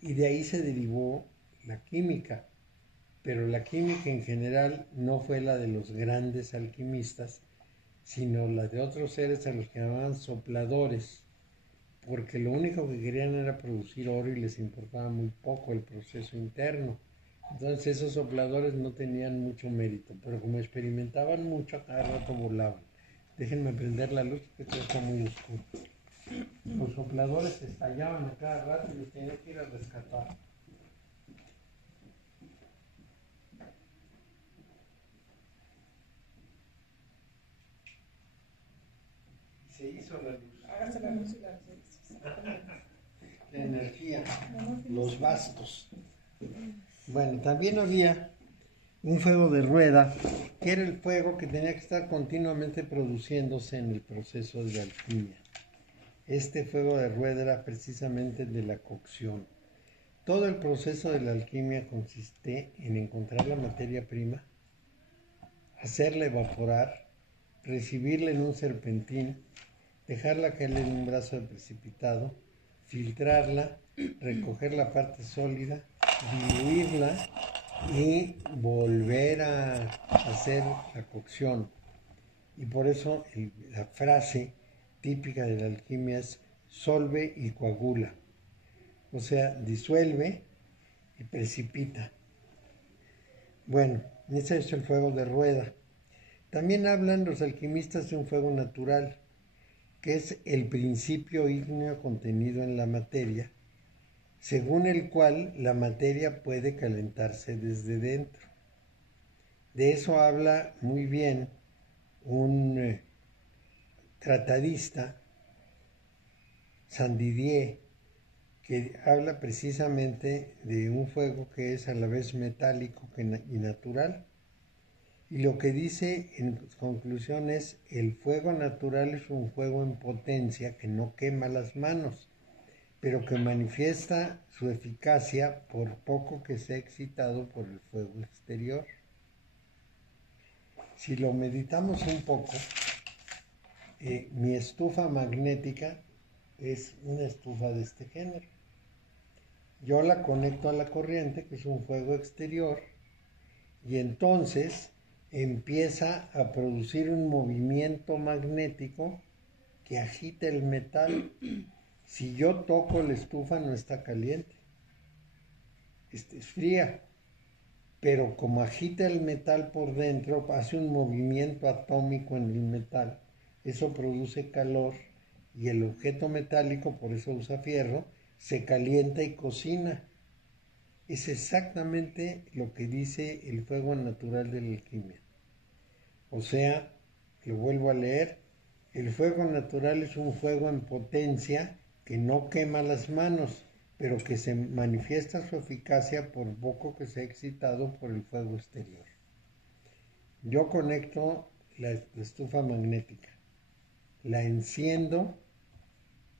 y de ahí se derivó la química. Pero la química en general no fue la de los grandes alquimistas, sino la de otros seres a los que llamaban sopladores, porque lo único que querían era producir oro y les importaba muy poco el proceso interno. Entonces esos sopladores no tenían mucho mérito, pero como experimentaban mucho, a cada rato volaban. Déjenme prender la luz porque esto está muy oscuro. Los sopladores estallaban a cada rato y los tenían que ir a rescatar. Se hizo la luz. Hágase la luz y la La energía, los bastos. Bueno, también había un fuego de rueda, que era el fuego que tenía que estar continuamente produciéndose en el proceso de alquimia. Este fuego de rueda era precisamente el de la cocción. Todo el proceso de la alquimia consiste en encontrar la materia prima, hacerla evaporar, recibirla en un serpentín, dejarla caer en un brazo de precipitado, filtrarla, recoger la parte sólida, diluirla y volver a hacer la cocción. Y por eso la frase típica de la alquimia es solve y coagula. O sea, disuelve y precipita. Bueno, ese es el fuego de rueda. También hablan los alquimistas de un fuego natural, que es el principio ígneo contenido en la materia, según el cual la materia puede calentarse desde dentro. De eso habla muy bien un tratadista, Saint-Didier, que habla precisamente de un fuego que es a la vez metálico y natural. Y lo que dice en conclusión es: el fuego natural es un fuego en potencia que no quema las manos, pero que manifiesta su eficacia por poco que sea excitado por el fuego exterior. Si lo meditamos un poco, mi estufa magnética es una estufa de este género. Yo la conecto a la corriente, que es un fuego exterior, y entonces empieza a producir un movimiento magnético que agita el metal. Si yo toco la estufa no está caliente, es fría, pero como agita el metal por dentro, hace un movimiento atómico en el metal, eso produce calor y el objeto metálico, por eso usa fierro, se calienta y cocina. Es exactamente lo que dice el fuego natural de la alquimia. O sea, lo vuelvo a leer: el fuego natural es un fuego en potencia que no quema las manos, pero que se manifiesta su eficacia por poco que sea excitado por el fuego exterior. Yo conecto la estufa magnética, la enciendo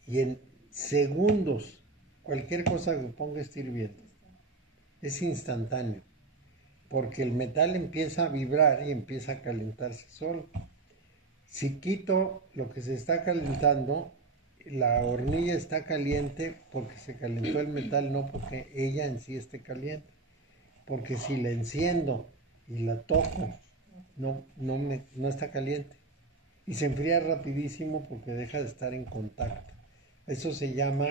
y en segundos cualquier cosa que ponga está hirviendo. Es instantáneo, porque el metal empieza a vibrar y empieza a calentarse solo. Si quito lo que se está calentando, la hornilla está caliente porque se calentó el metal, no porque ella en sí esté caliente. Porque si la enciendo y la toco, no está caliente. Y se enfría rapidísimo porque deja de estar en contacto. Eso se llama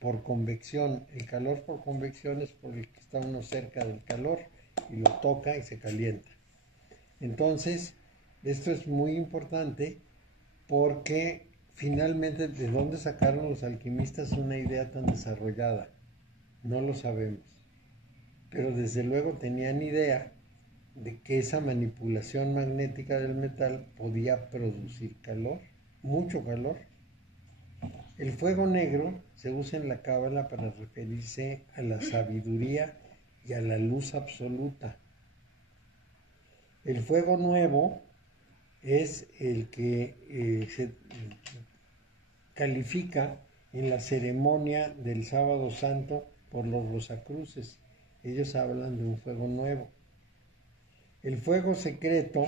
por convección. El calor por convección es por el que está uno cerca del calor y lo toca y se calienta. Entonces, esto es muy importante porque finalmente, ¿de dónde sacaron los alquimistas una idea tan desarrollada? No lo sabemos. Pero desde luego tenían idea de que esa manipulación magnética del metal podía producir calor, mucho calor. El fuego negro se usa en la cábala para referirse a la sabiduría y a la luz absoluta. El fuego nuevo es el que se califica en la ceremonia del Sábado Santo por los Rosacruces. Ellos hablan de un fuego nuevo. El fuego secreto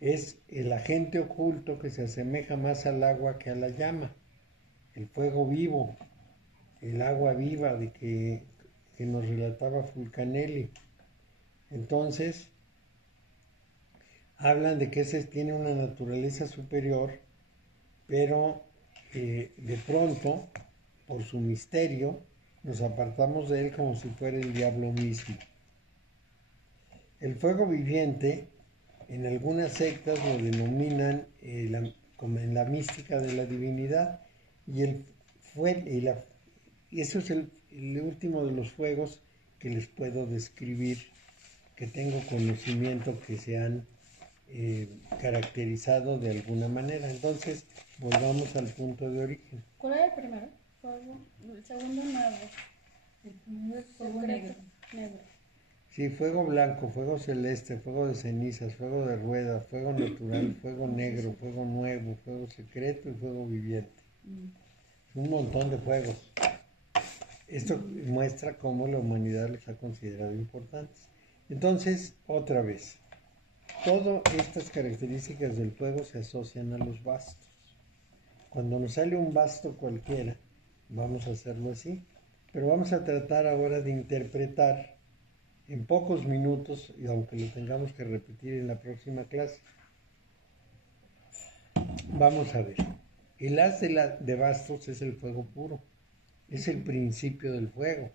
es el agente oculto que se asemeja más al agua que a la llama. el fuego vivo, el agua viva que nos relataba Fulcanelli. Entonces, hablan de que ese tiene una naturaleza superior, pero de pronto, por su misterio, nos apartamos de él como si fuera el diablo mismo. El fuego viviente, en algunas sectas lo denominan como en la mística de la divinidad, y eso es el último de los fuegos que les puedo describir, que tengo conocimiento que se han caracterizado de alguna manera. Entonces, volvamos al punto de origen. ¿Cuál era el primero? Fuego. El segundo negro. El primero es fuego negro. Negro. Sí, fuego blanco, fuego celeste, fuego de cenizas, fuego de rueda, fuego natural, fuego negro, fuego nuevo, fuego secreto y fuego viviente. Un montón de fuegos. Esto muestra cómo la humanidad los ha considerado importantes. Entonces, otra vez, todas estas características del fuego se asocian a los bastos. Cuando nos sale un basto cualquiera, vamos a hacerlo así, pero vamos a tratar ahora de interpretar en pocos minutos, y aunque lo tengamos que repetir en la próxima clase. Vamos a ver. El haz de bastos es el fuego puro, es el principio del fuego,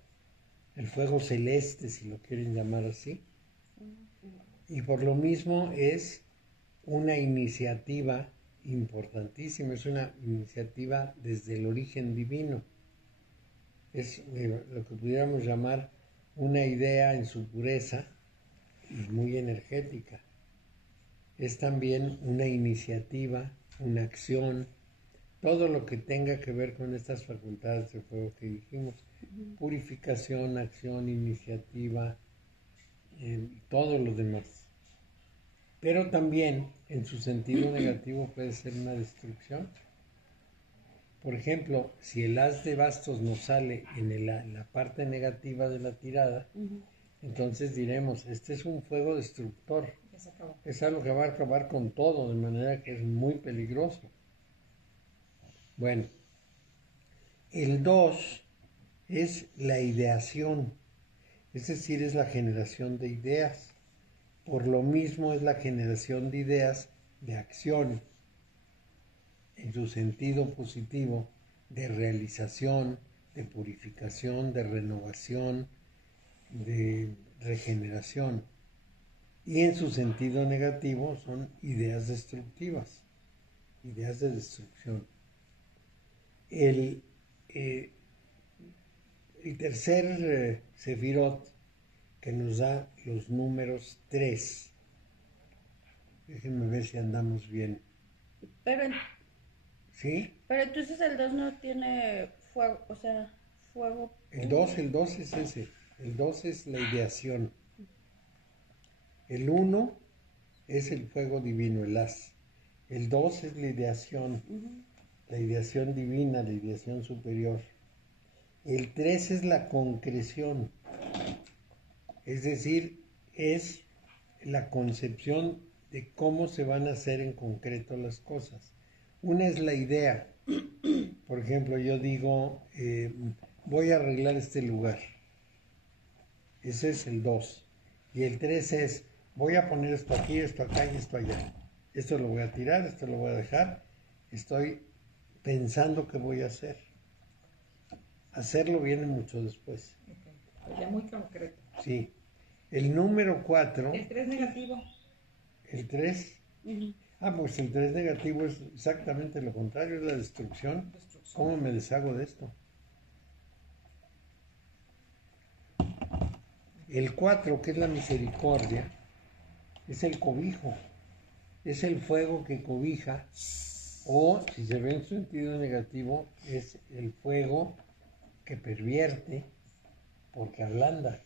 el fuego celeste, si lo quieren llamar así. Y por lo mismo es una iniciativa importantísima, es una iniciativa desde el origen divino. Es lo que pudiéramos llamar una idea en su pureza y muy energética. Es también una iniciativa, una acción, todo lo que tenga que ver con estas facultades de fuego que dijimos, purificación, acción, iniciativa, todo lo demás. Pero también en su sentido negativo puede ser una destrucción. Por ejemplo, si el haz de bastos nos sale en la parte negativa de la tirada, entonces diremos, este es un fuego destructor. Es algo que va a acabar con todo, de manera que es muy peligroso. Bueno, el 2 es la ideación, es decir, es la generación de ideas. Por lo mismo es la generación de ideas de acción, en su sentido positivo, de realización, de purificación, de renovación, de regeneración. Y en su sentido negativo son ideas destructivas, ideas de destrucción. El tercer sefirot que nos da los números 3. Déjenme ver si andamos bien. ¿Sí? Pero entonces el 2 no tiene fuego, o sea, fuego. El 2 es ese. El 2 es la ideación. El 1 es el fuego divino, el haz. El 2 es la ideación divina, la ideación superior. El 3 es la concreción, es decir, es la concepción de cómo se van a hacer en concreto las cosas. Una es la idea. Por ejemplo, yo digo, voy a arreglar este lugar. Ese es el 2. Y el 3 es, voy a poner esto aquí, esto acá y esto allá. Esto lo voy a tirar, esto lo voy a dejar. Estoy pensando qué voy a hacer. Hacerlo viene mucho después. Okay. Ya muy concreto. Sí. El número 4. El 3 negativo. El 3. Pues el 3 negativo es exactamente lo contrario, es la destrucción. ¿Cómo me deshago de esto? El 4, que es la misericordia, es el cobijo. Es el fuego que cobija, o si se ve en sentido negativo, es el fuego que pervierte porque ablanda.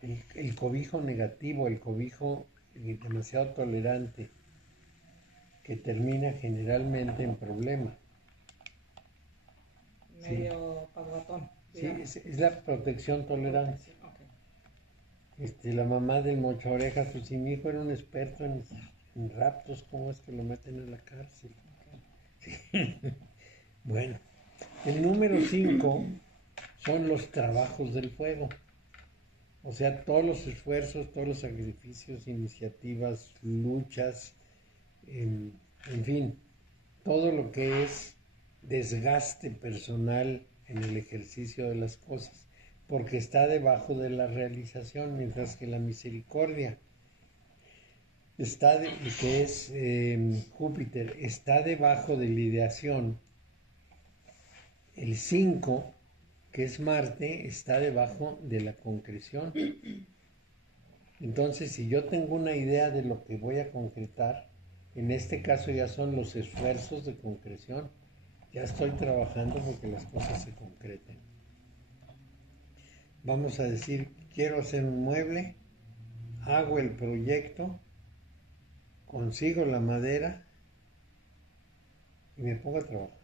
El cobijo negativo, el cobijo demasiado tolerante, que termina generalmente en problema. Medio paguatón. Sí, es la protección tolerante. Okay. La mamá del Mocha Orejas, pues si mi hijo era un experto en raptos, ¿cómo es que lo meten en la cárcel? Okay. Sí. Bueno, el número 5 son los trabajos del fuego. O sea, todos los esfuerzos, todos los sacrificios, iniciativas, luchas, en fin, todo lo que es desgaste personal en el ejercicio de las cosas, porque está debajo de la realización, mientras que la misericordia que es Júpiter, está debajo de la ideación. El 5, que es Marte, está debajo de la concreción. Entonces, si yo tengo una idea de lo que voy a concretar, en este caso ya son los esfuerzos de concreción. Ya estoy trabajando porque las cosas se concreten. Vamos a decir, quiero hacer un mueble, hago el proyecto, consigo la madera y me pongo a trabajar.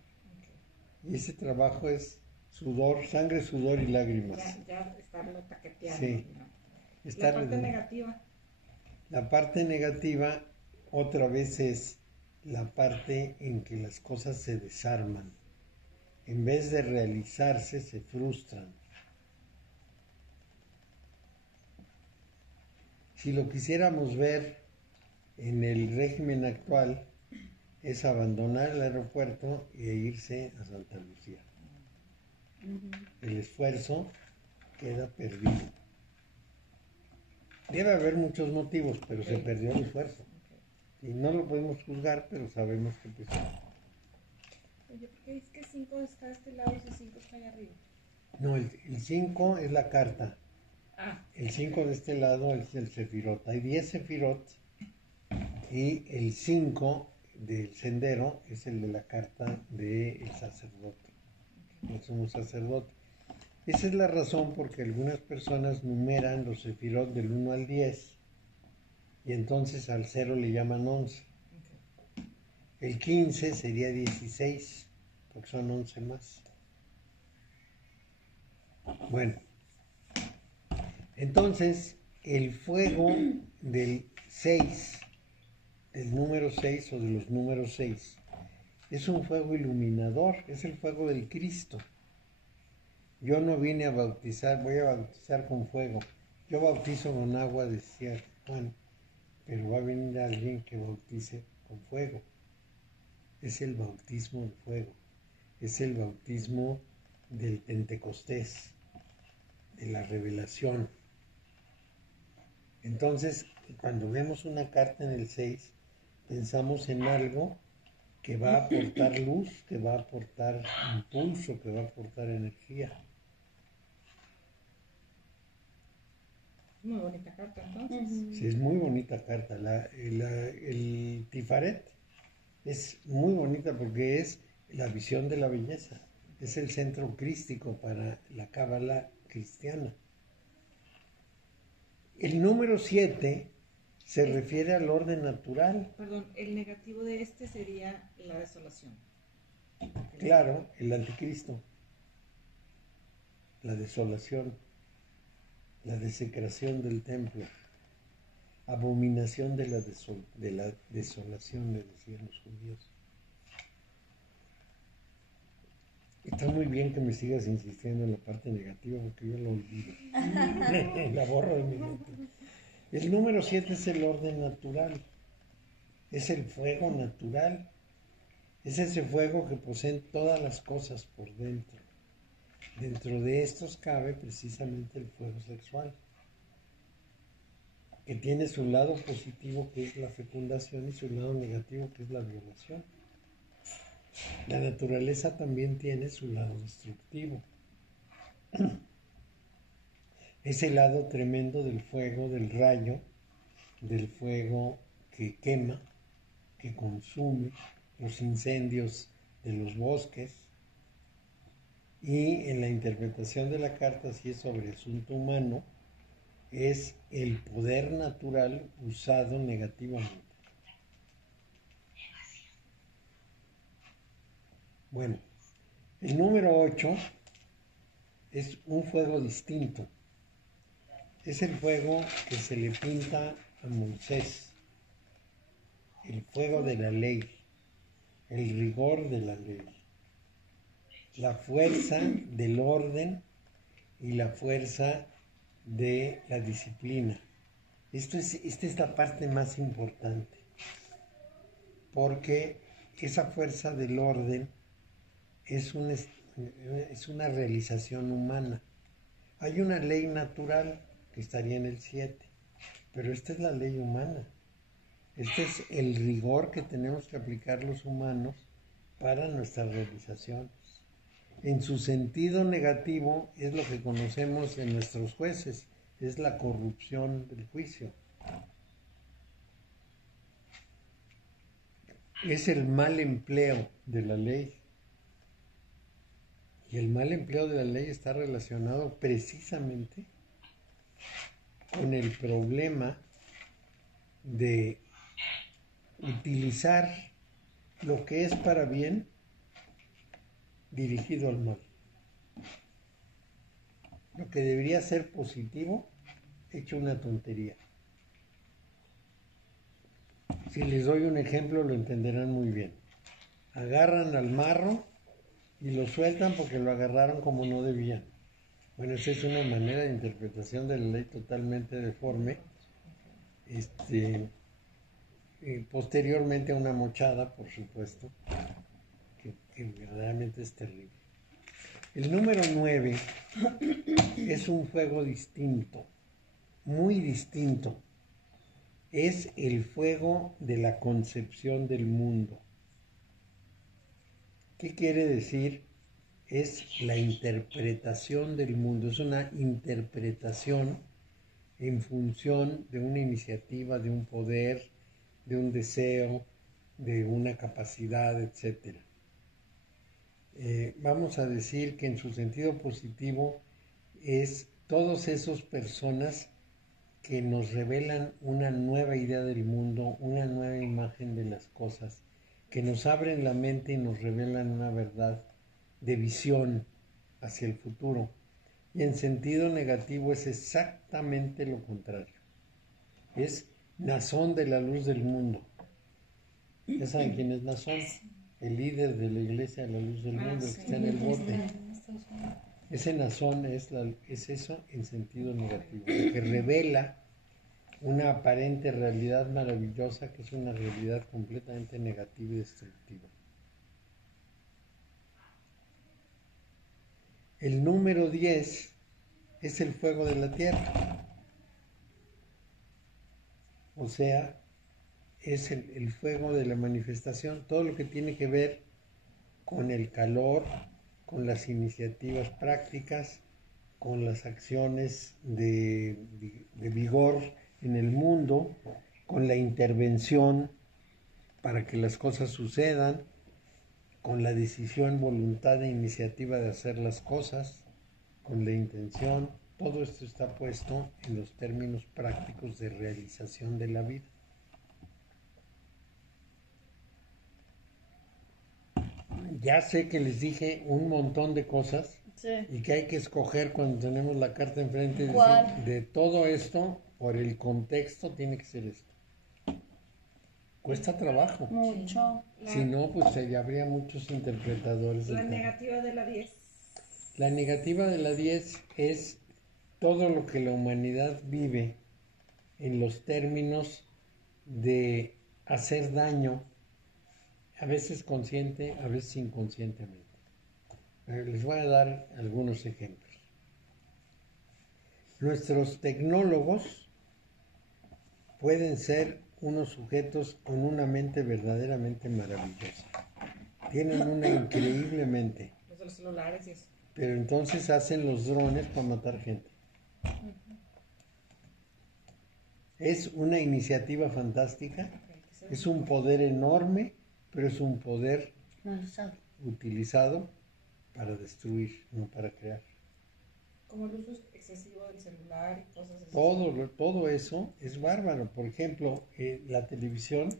Y ese trabajo es sudor, sangre, sudor y lágrimas. Ya estarlo taqueteando. Sí. ¿No? La parte negativa. La parte negativa otra vez es la parte en que las cosas se desarman. En vez de realizarse, se frustran. Si lo quisiéramos ver en el régimen actual, es abandonar el aeropuerto e irse a Santa Lucía. El esfuerzo queda perdido. Debe haber muchos motivos, pero se perdió el esfuerzo. Y no lo podemos juzgar, pero sabemos que pues... Oye, ¿por qué dices que 5 está de este lado y 5 está allá arriba? No, el 5 es la carta. Ah. El 5 de este lado es el sefirot. Hay 10 sefirot y el 5 del sendero es el de la carta del sacerdote. No somos sacerdote. Esa es la razón porque algunas personas numeran los sefirot del 1 al 10 y entonces al 0 le llaman 11. El 15 sería 16 porque son 11 más. Bueno, entonces el fuego del 6, del número 6 o de los números 6, es un fuego iluminador, es el fuego del Cristo. Yo no vine a bautizar, voy a bautizar con fuego. Yo bautizo con agua, decía Juan, pero va a venir alguien que bautice con fuego. Es el bautismo del fuego, es el bautismo del Pentecostés, de la revelación. Entonces, cuando vemos una carta en el 6, pensamos en algo que va a aportar luz, que va a aportar impulso, que va a aportar energía. Muy bonita carta, entonces. Sí, es muy bonita carta. El Tifaret es muy bonita porque es la visión de la belleza. Es el centro crístico para la cábala cristiana. El número 7 se refiere al orden natural. Perdón, el negativo de este sería la desolación. Claro, el anticristo, la desolación, la desecración del templo, abominación de la desolación, le decían los judíos. Está muy bien que me sigas insistiendo en la parte negativa porque yo lo olvido. La borro de mi mente. El número 7 es el orden natural. Es el fuego natural. Es ese fuego que poseen todas las cosas por dentro. Dentro de estos cabe precisamente el fuego sexual, que tiene su lado positivo, que es la fecundación, y su lado negativo, que es la violación. La naturaleza también tiene su lado destructivo. Ese lado tremendo del fuego, del rayo, del fuego que quema, que consume, los incendios de los bosques. Y en la interpretación de la carta, si es sobre asunto humano, es el poder natural usado negativamente. Bueno, el número 8 es un fuego distinto. Es el fuego que se le pinta a Moisés, el fuego de la ley, el rigor de la ley. la fuerza del orden y la fuerza de la disciplina. Esta es la parte más importante, porque esa fuerza del orden es una realización humana. Hay una ley natural que estaría en el 7, pero esta es la ley humana. Este es el rigor que tenemos que aplicar los humanos para nuestras realizaciones. En su sentido negativo es lo que conocemos en nuestros jueces, es la corrupción del juicio. Es el mal empleo de la ley. Y el mal empleo de la ley está relacionado precisamente con el problema de utilizar lo que es para bien dirigido al mal. Lo que debería ser positivo, hecho una tontería. Si les doy un ejemplo, lo entenderán muy bien. Agarran al marro y lo sueltan porque lo agarraron como no debían. Bueno, esa es una manera de interpretación de la ley totalmente deforme. Posteriormente a una mochada, por supuesto, que verdaderamente es terrible. El número 9 es un fuego distinto, muy distinto. Es el fuego de la concepción del mundo. ¿Qué quiere decir? Es la interpretación del mundo, es una interpretación en función de una iniciativa, de un poder, de un deseo, de una capacidad, etc. Vamos a decir que en su sentido positivo es todas esas personas que nos revelan una nueva idea del mundo, una nueva imagen de las cosas, que nos abren la mente y nos revelan una verdad de visión hacia el futuro. Y en sentido negativo es exactamente lo contrario. Es Nazón de la luz del mundo. ¿Ya saben quién es Nazón? El líder de la iglesia de la luz del mundo, el que está en el bote. Ese Nazón es eso en sentido negativo, que revela una aparente realidad maravillosa que es una realidad completamente negativa y destructiva. El número 10 es el fuego de la tierra. O sea, es el fuego de la manifestación, todo lo que tiene que ver con el calor, con las iniciativas prácticas, con las acciones de vigor en el mundo, con la intervención para que las cosas sucedan, con la decisión, voluntad e iniciativa de hacer las cosas, con la intención. Todo esto está puesto en los términos prácticos de realización de la vida. Ya sé que les dije un montón de cosas, Sí. y que hay que escoger cuando tenemos la carta enfrente y decir, ¿Cuál? de todo esto, por el contexto, tiene que ser esto. Cuesta trabajo. Mucho. Si no, pues ya habría muchos interpretadores. La del negativa de la 10. La negativa de la 10 es todo lo que la humanidad vive en los términos de hacer daño, a veces consciente, a veces inconscientemente. Les voy a dar algunos ejemplos. Nuestros tecnólogos pueden ser unos sujetos con una mente verdaderamente maravillosa. Tienen una increíble mente. Los de los celulares y eso. Pero entonces hacen los drones para matar gente. Es una iniciativa fantástica, es un poder enorme, pero es un poder No lo sabe. utilizado para destruir, no para crear. Como el uso excesivo del celular y cosas así. Todo eso es bárbaro. Por ejemplo, la televisión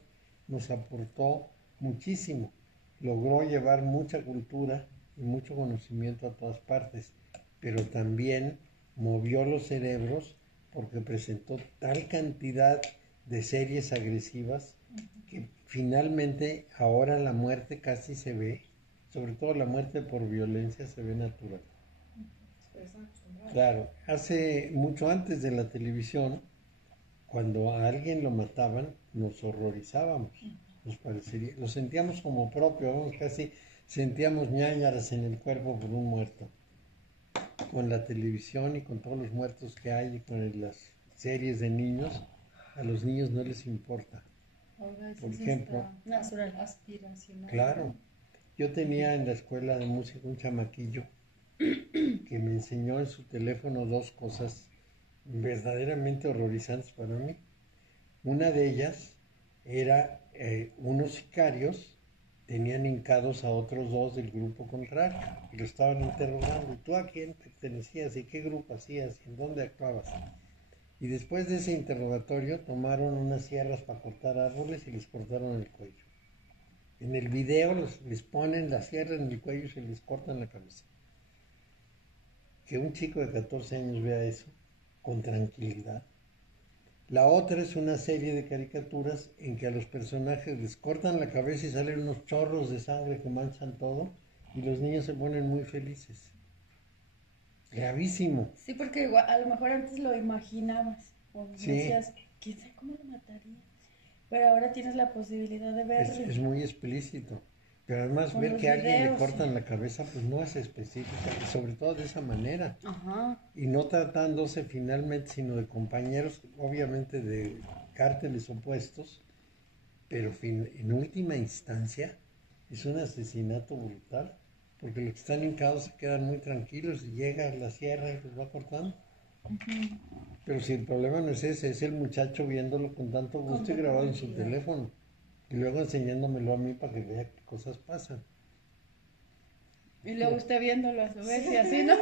nos aportó muchísimo. Logró llevar mucha cultura y mucho conocimiento a todas partes, pero también movió los cerebros porque presentó tal cantidad de series agresivas que finalmente ahora la muerte casi se ve sobre todo la muerte por violencia, se ve natural. Pero están acostumbrados. Claro, hace mucho antes de la televisión, cuando a alguien lo mataban, nos horrorizábamos. Nos parecería, lo sentíamos como propio, vamos, casi sentíamos ñáñaras en el cuerpo por un muerto. Con la televisión y con todos los muertos que hay y con las series de niños, a los niños no les importa. Ahora eso Por sí ejemplo, está natural, aspiracional. claro, yo tenía en la escuela de música un chamaquillo que me enseñó en su teléfono dos cosas verdaderamente horrorizantes para mí. Una de ellas era unos sicarios tenían hincados a otros dos del grupo contrario y lo estaban interrogando. ¿Y tú a quién pertenecías? ¿Y qué grupo hacías? ¿Y en dónde actuabas? Y después de ese interrogatorio tomaron unas sierras para cortar árboles y les cortaron el cuello. En el video les ponen la sierra en el cuello y se les cortan la cabeza. Que un chico de 14 años vea eso con tranquilidad. La otra es una serie de caricaturas en que a los personajes les cortan la cabeza y salen unos chorros de sangre que manchan todo y los niños se ponen muy felices. Gravísimo. Sí, porque igual, a lo mejor antes lo imaginabas o Sí. decías, quién sabe cómo lo mataría. Pero ahora tienes la posibilidad de verlo. Es muy explícito. Pero además Con ver los que a alguien le videos, cortan sí. la cabeza pues no es específica, y sobre todo de esa manera. Ajá. Y no tratándose finalmente sino de compañeros, obviamente de cárteles opuestos, pero en última instancia es un asesinato brutal, porque los que están hincados se quedan muy tranquilos y llega a la sierra y los va cortando. Pero si el problema no es ese, es el muchacho viéndolo con tanto gusto y tanta grabado en su tranquilidad. teléfono. Y luego enseñándomelo a mí para que vea qué cosas pasan. Y luego usted viéndolo a su vez y así, ¿no?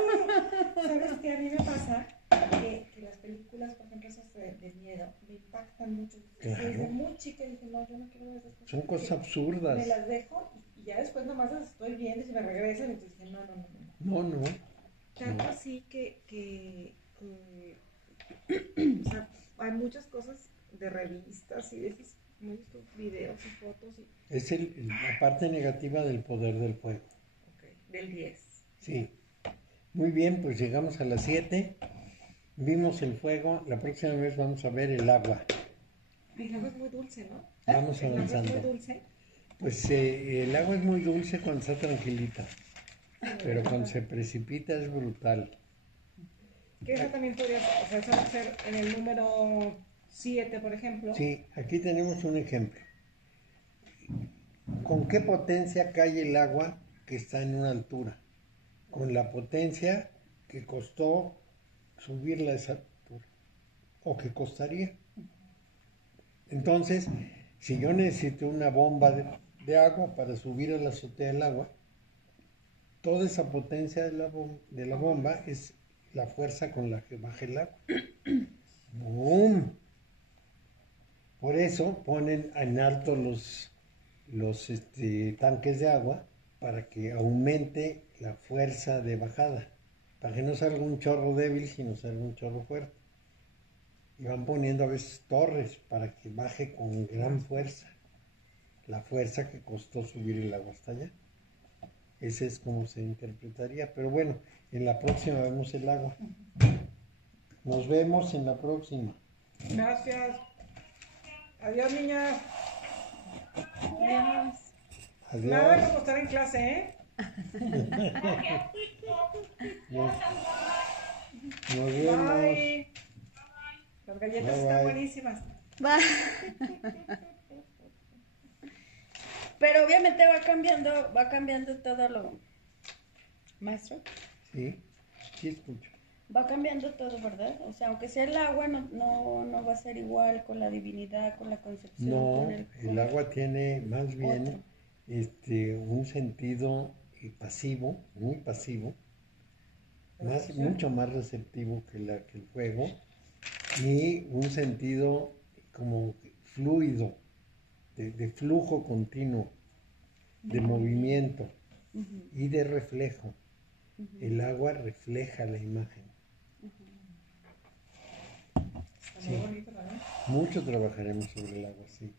¿Sabes qué? A mí me pasa que las películas, por ejemplo, esas de miedo, me impactan mucho. Claro. Desde muy chica dije, no, yo no quiero ver esas cosas. Son cosas porque absurdas. Me las dejo y ya después nomás las estoy viendo y se me regresan y entonces dije, no. No. Tanto No. así que o sea, hay muchas cosas de revistas y de muchos videos y fotos Es la parte negativa del poder del fuego. del 10. Sí. Muy bien, pues llegamos a las 7. Vimos el fuego. La próxima vez vamos a ver el agua. El agua es muy dulce, ¿no? Vamos El agua es muy avanzando. dulce. Pues el agua es muy dulce cuando está tranquilita, pero cuando se precipita es brutal. Que eso también podría ser, o sea, eso va a ser en el número 7, por ejemplo. Sí, aquí tenemos un ejemplo. ¿Con qué potencia cae el agua que está en una altura? Con la potencia que costó subirla a esa altura, o que costaría. Entonces, si yo necesito una bomba de agua para subir a la azotea del agua, toda esa potencia de la bomba es la fuerza con la que baja el agua. ¡Bum! Por eso ponen en alto los tanques de agua para que aumente la fuerza de bajada, para que no salga un chorro débil, sino salga un chorro fuerte. Y van poniendo a veces torres para que baje con gran fuerza, la fuerza que costó subir el agua hasta allá. Ese es como se interpretaría, pero bueno, en la próxima vemos el agua. Nos vemos en la próxima. Gracias. Adiós, niñas. Adiós. Nada Adiós. como estar en clase, ¿eh? Nos vemos. Bye. Las galletas Bye, están bye. buenísimas. Va. Pero obviamente va cambiando todo lo. Maestro, Sí, sí escucho. va cambiando todo, ¿verdad? O sea, aunque sea el agua, no va a ser igual con la divinidad, con la concepción. No, con el agua tiene más bien otro. un sentido pasivo, muy pasivo, mucho más receptivo que el fuego, y un sentido como fluido, de flujo continuo, de movimiento y de reflejo. El agua refleja la imagen. Está muy bonito también. Mucho trabajaremos sobre el agua, sí.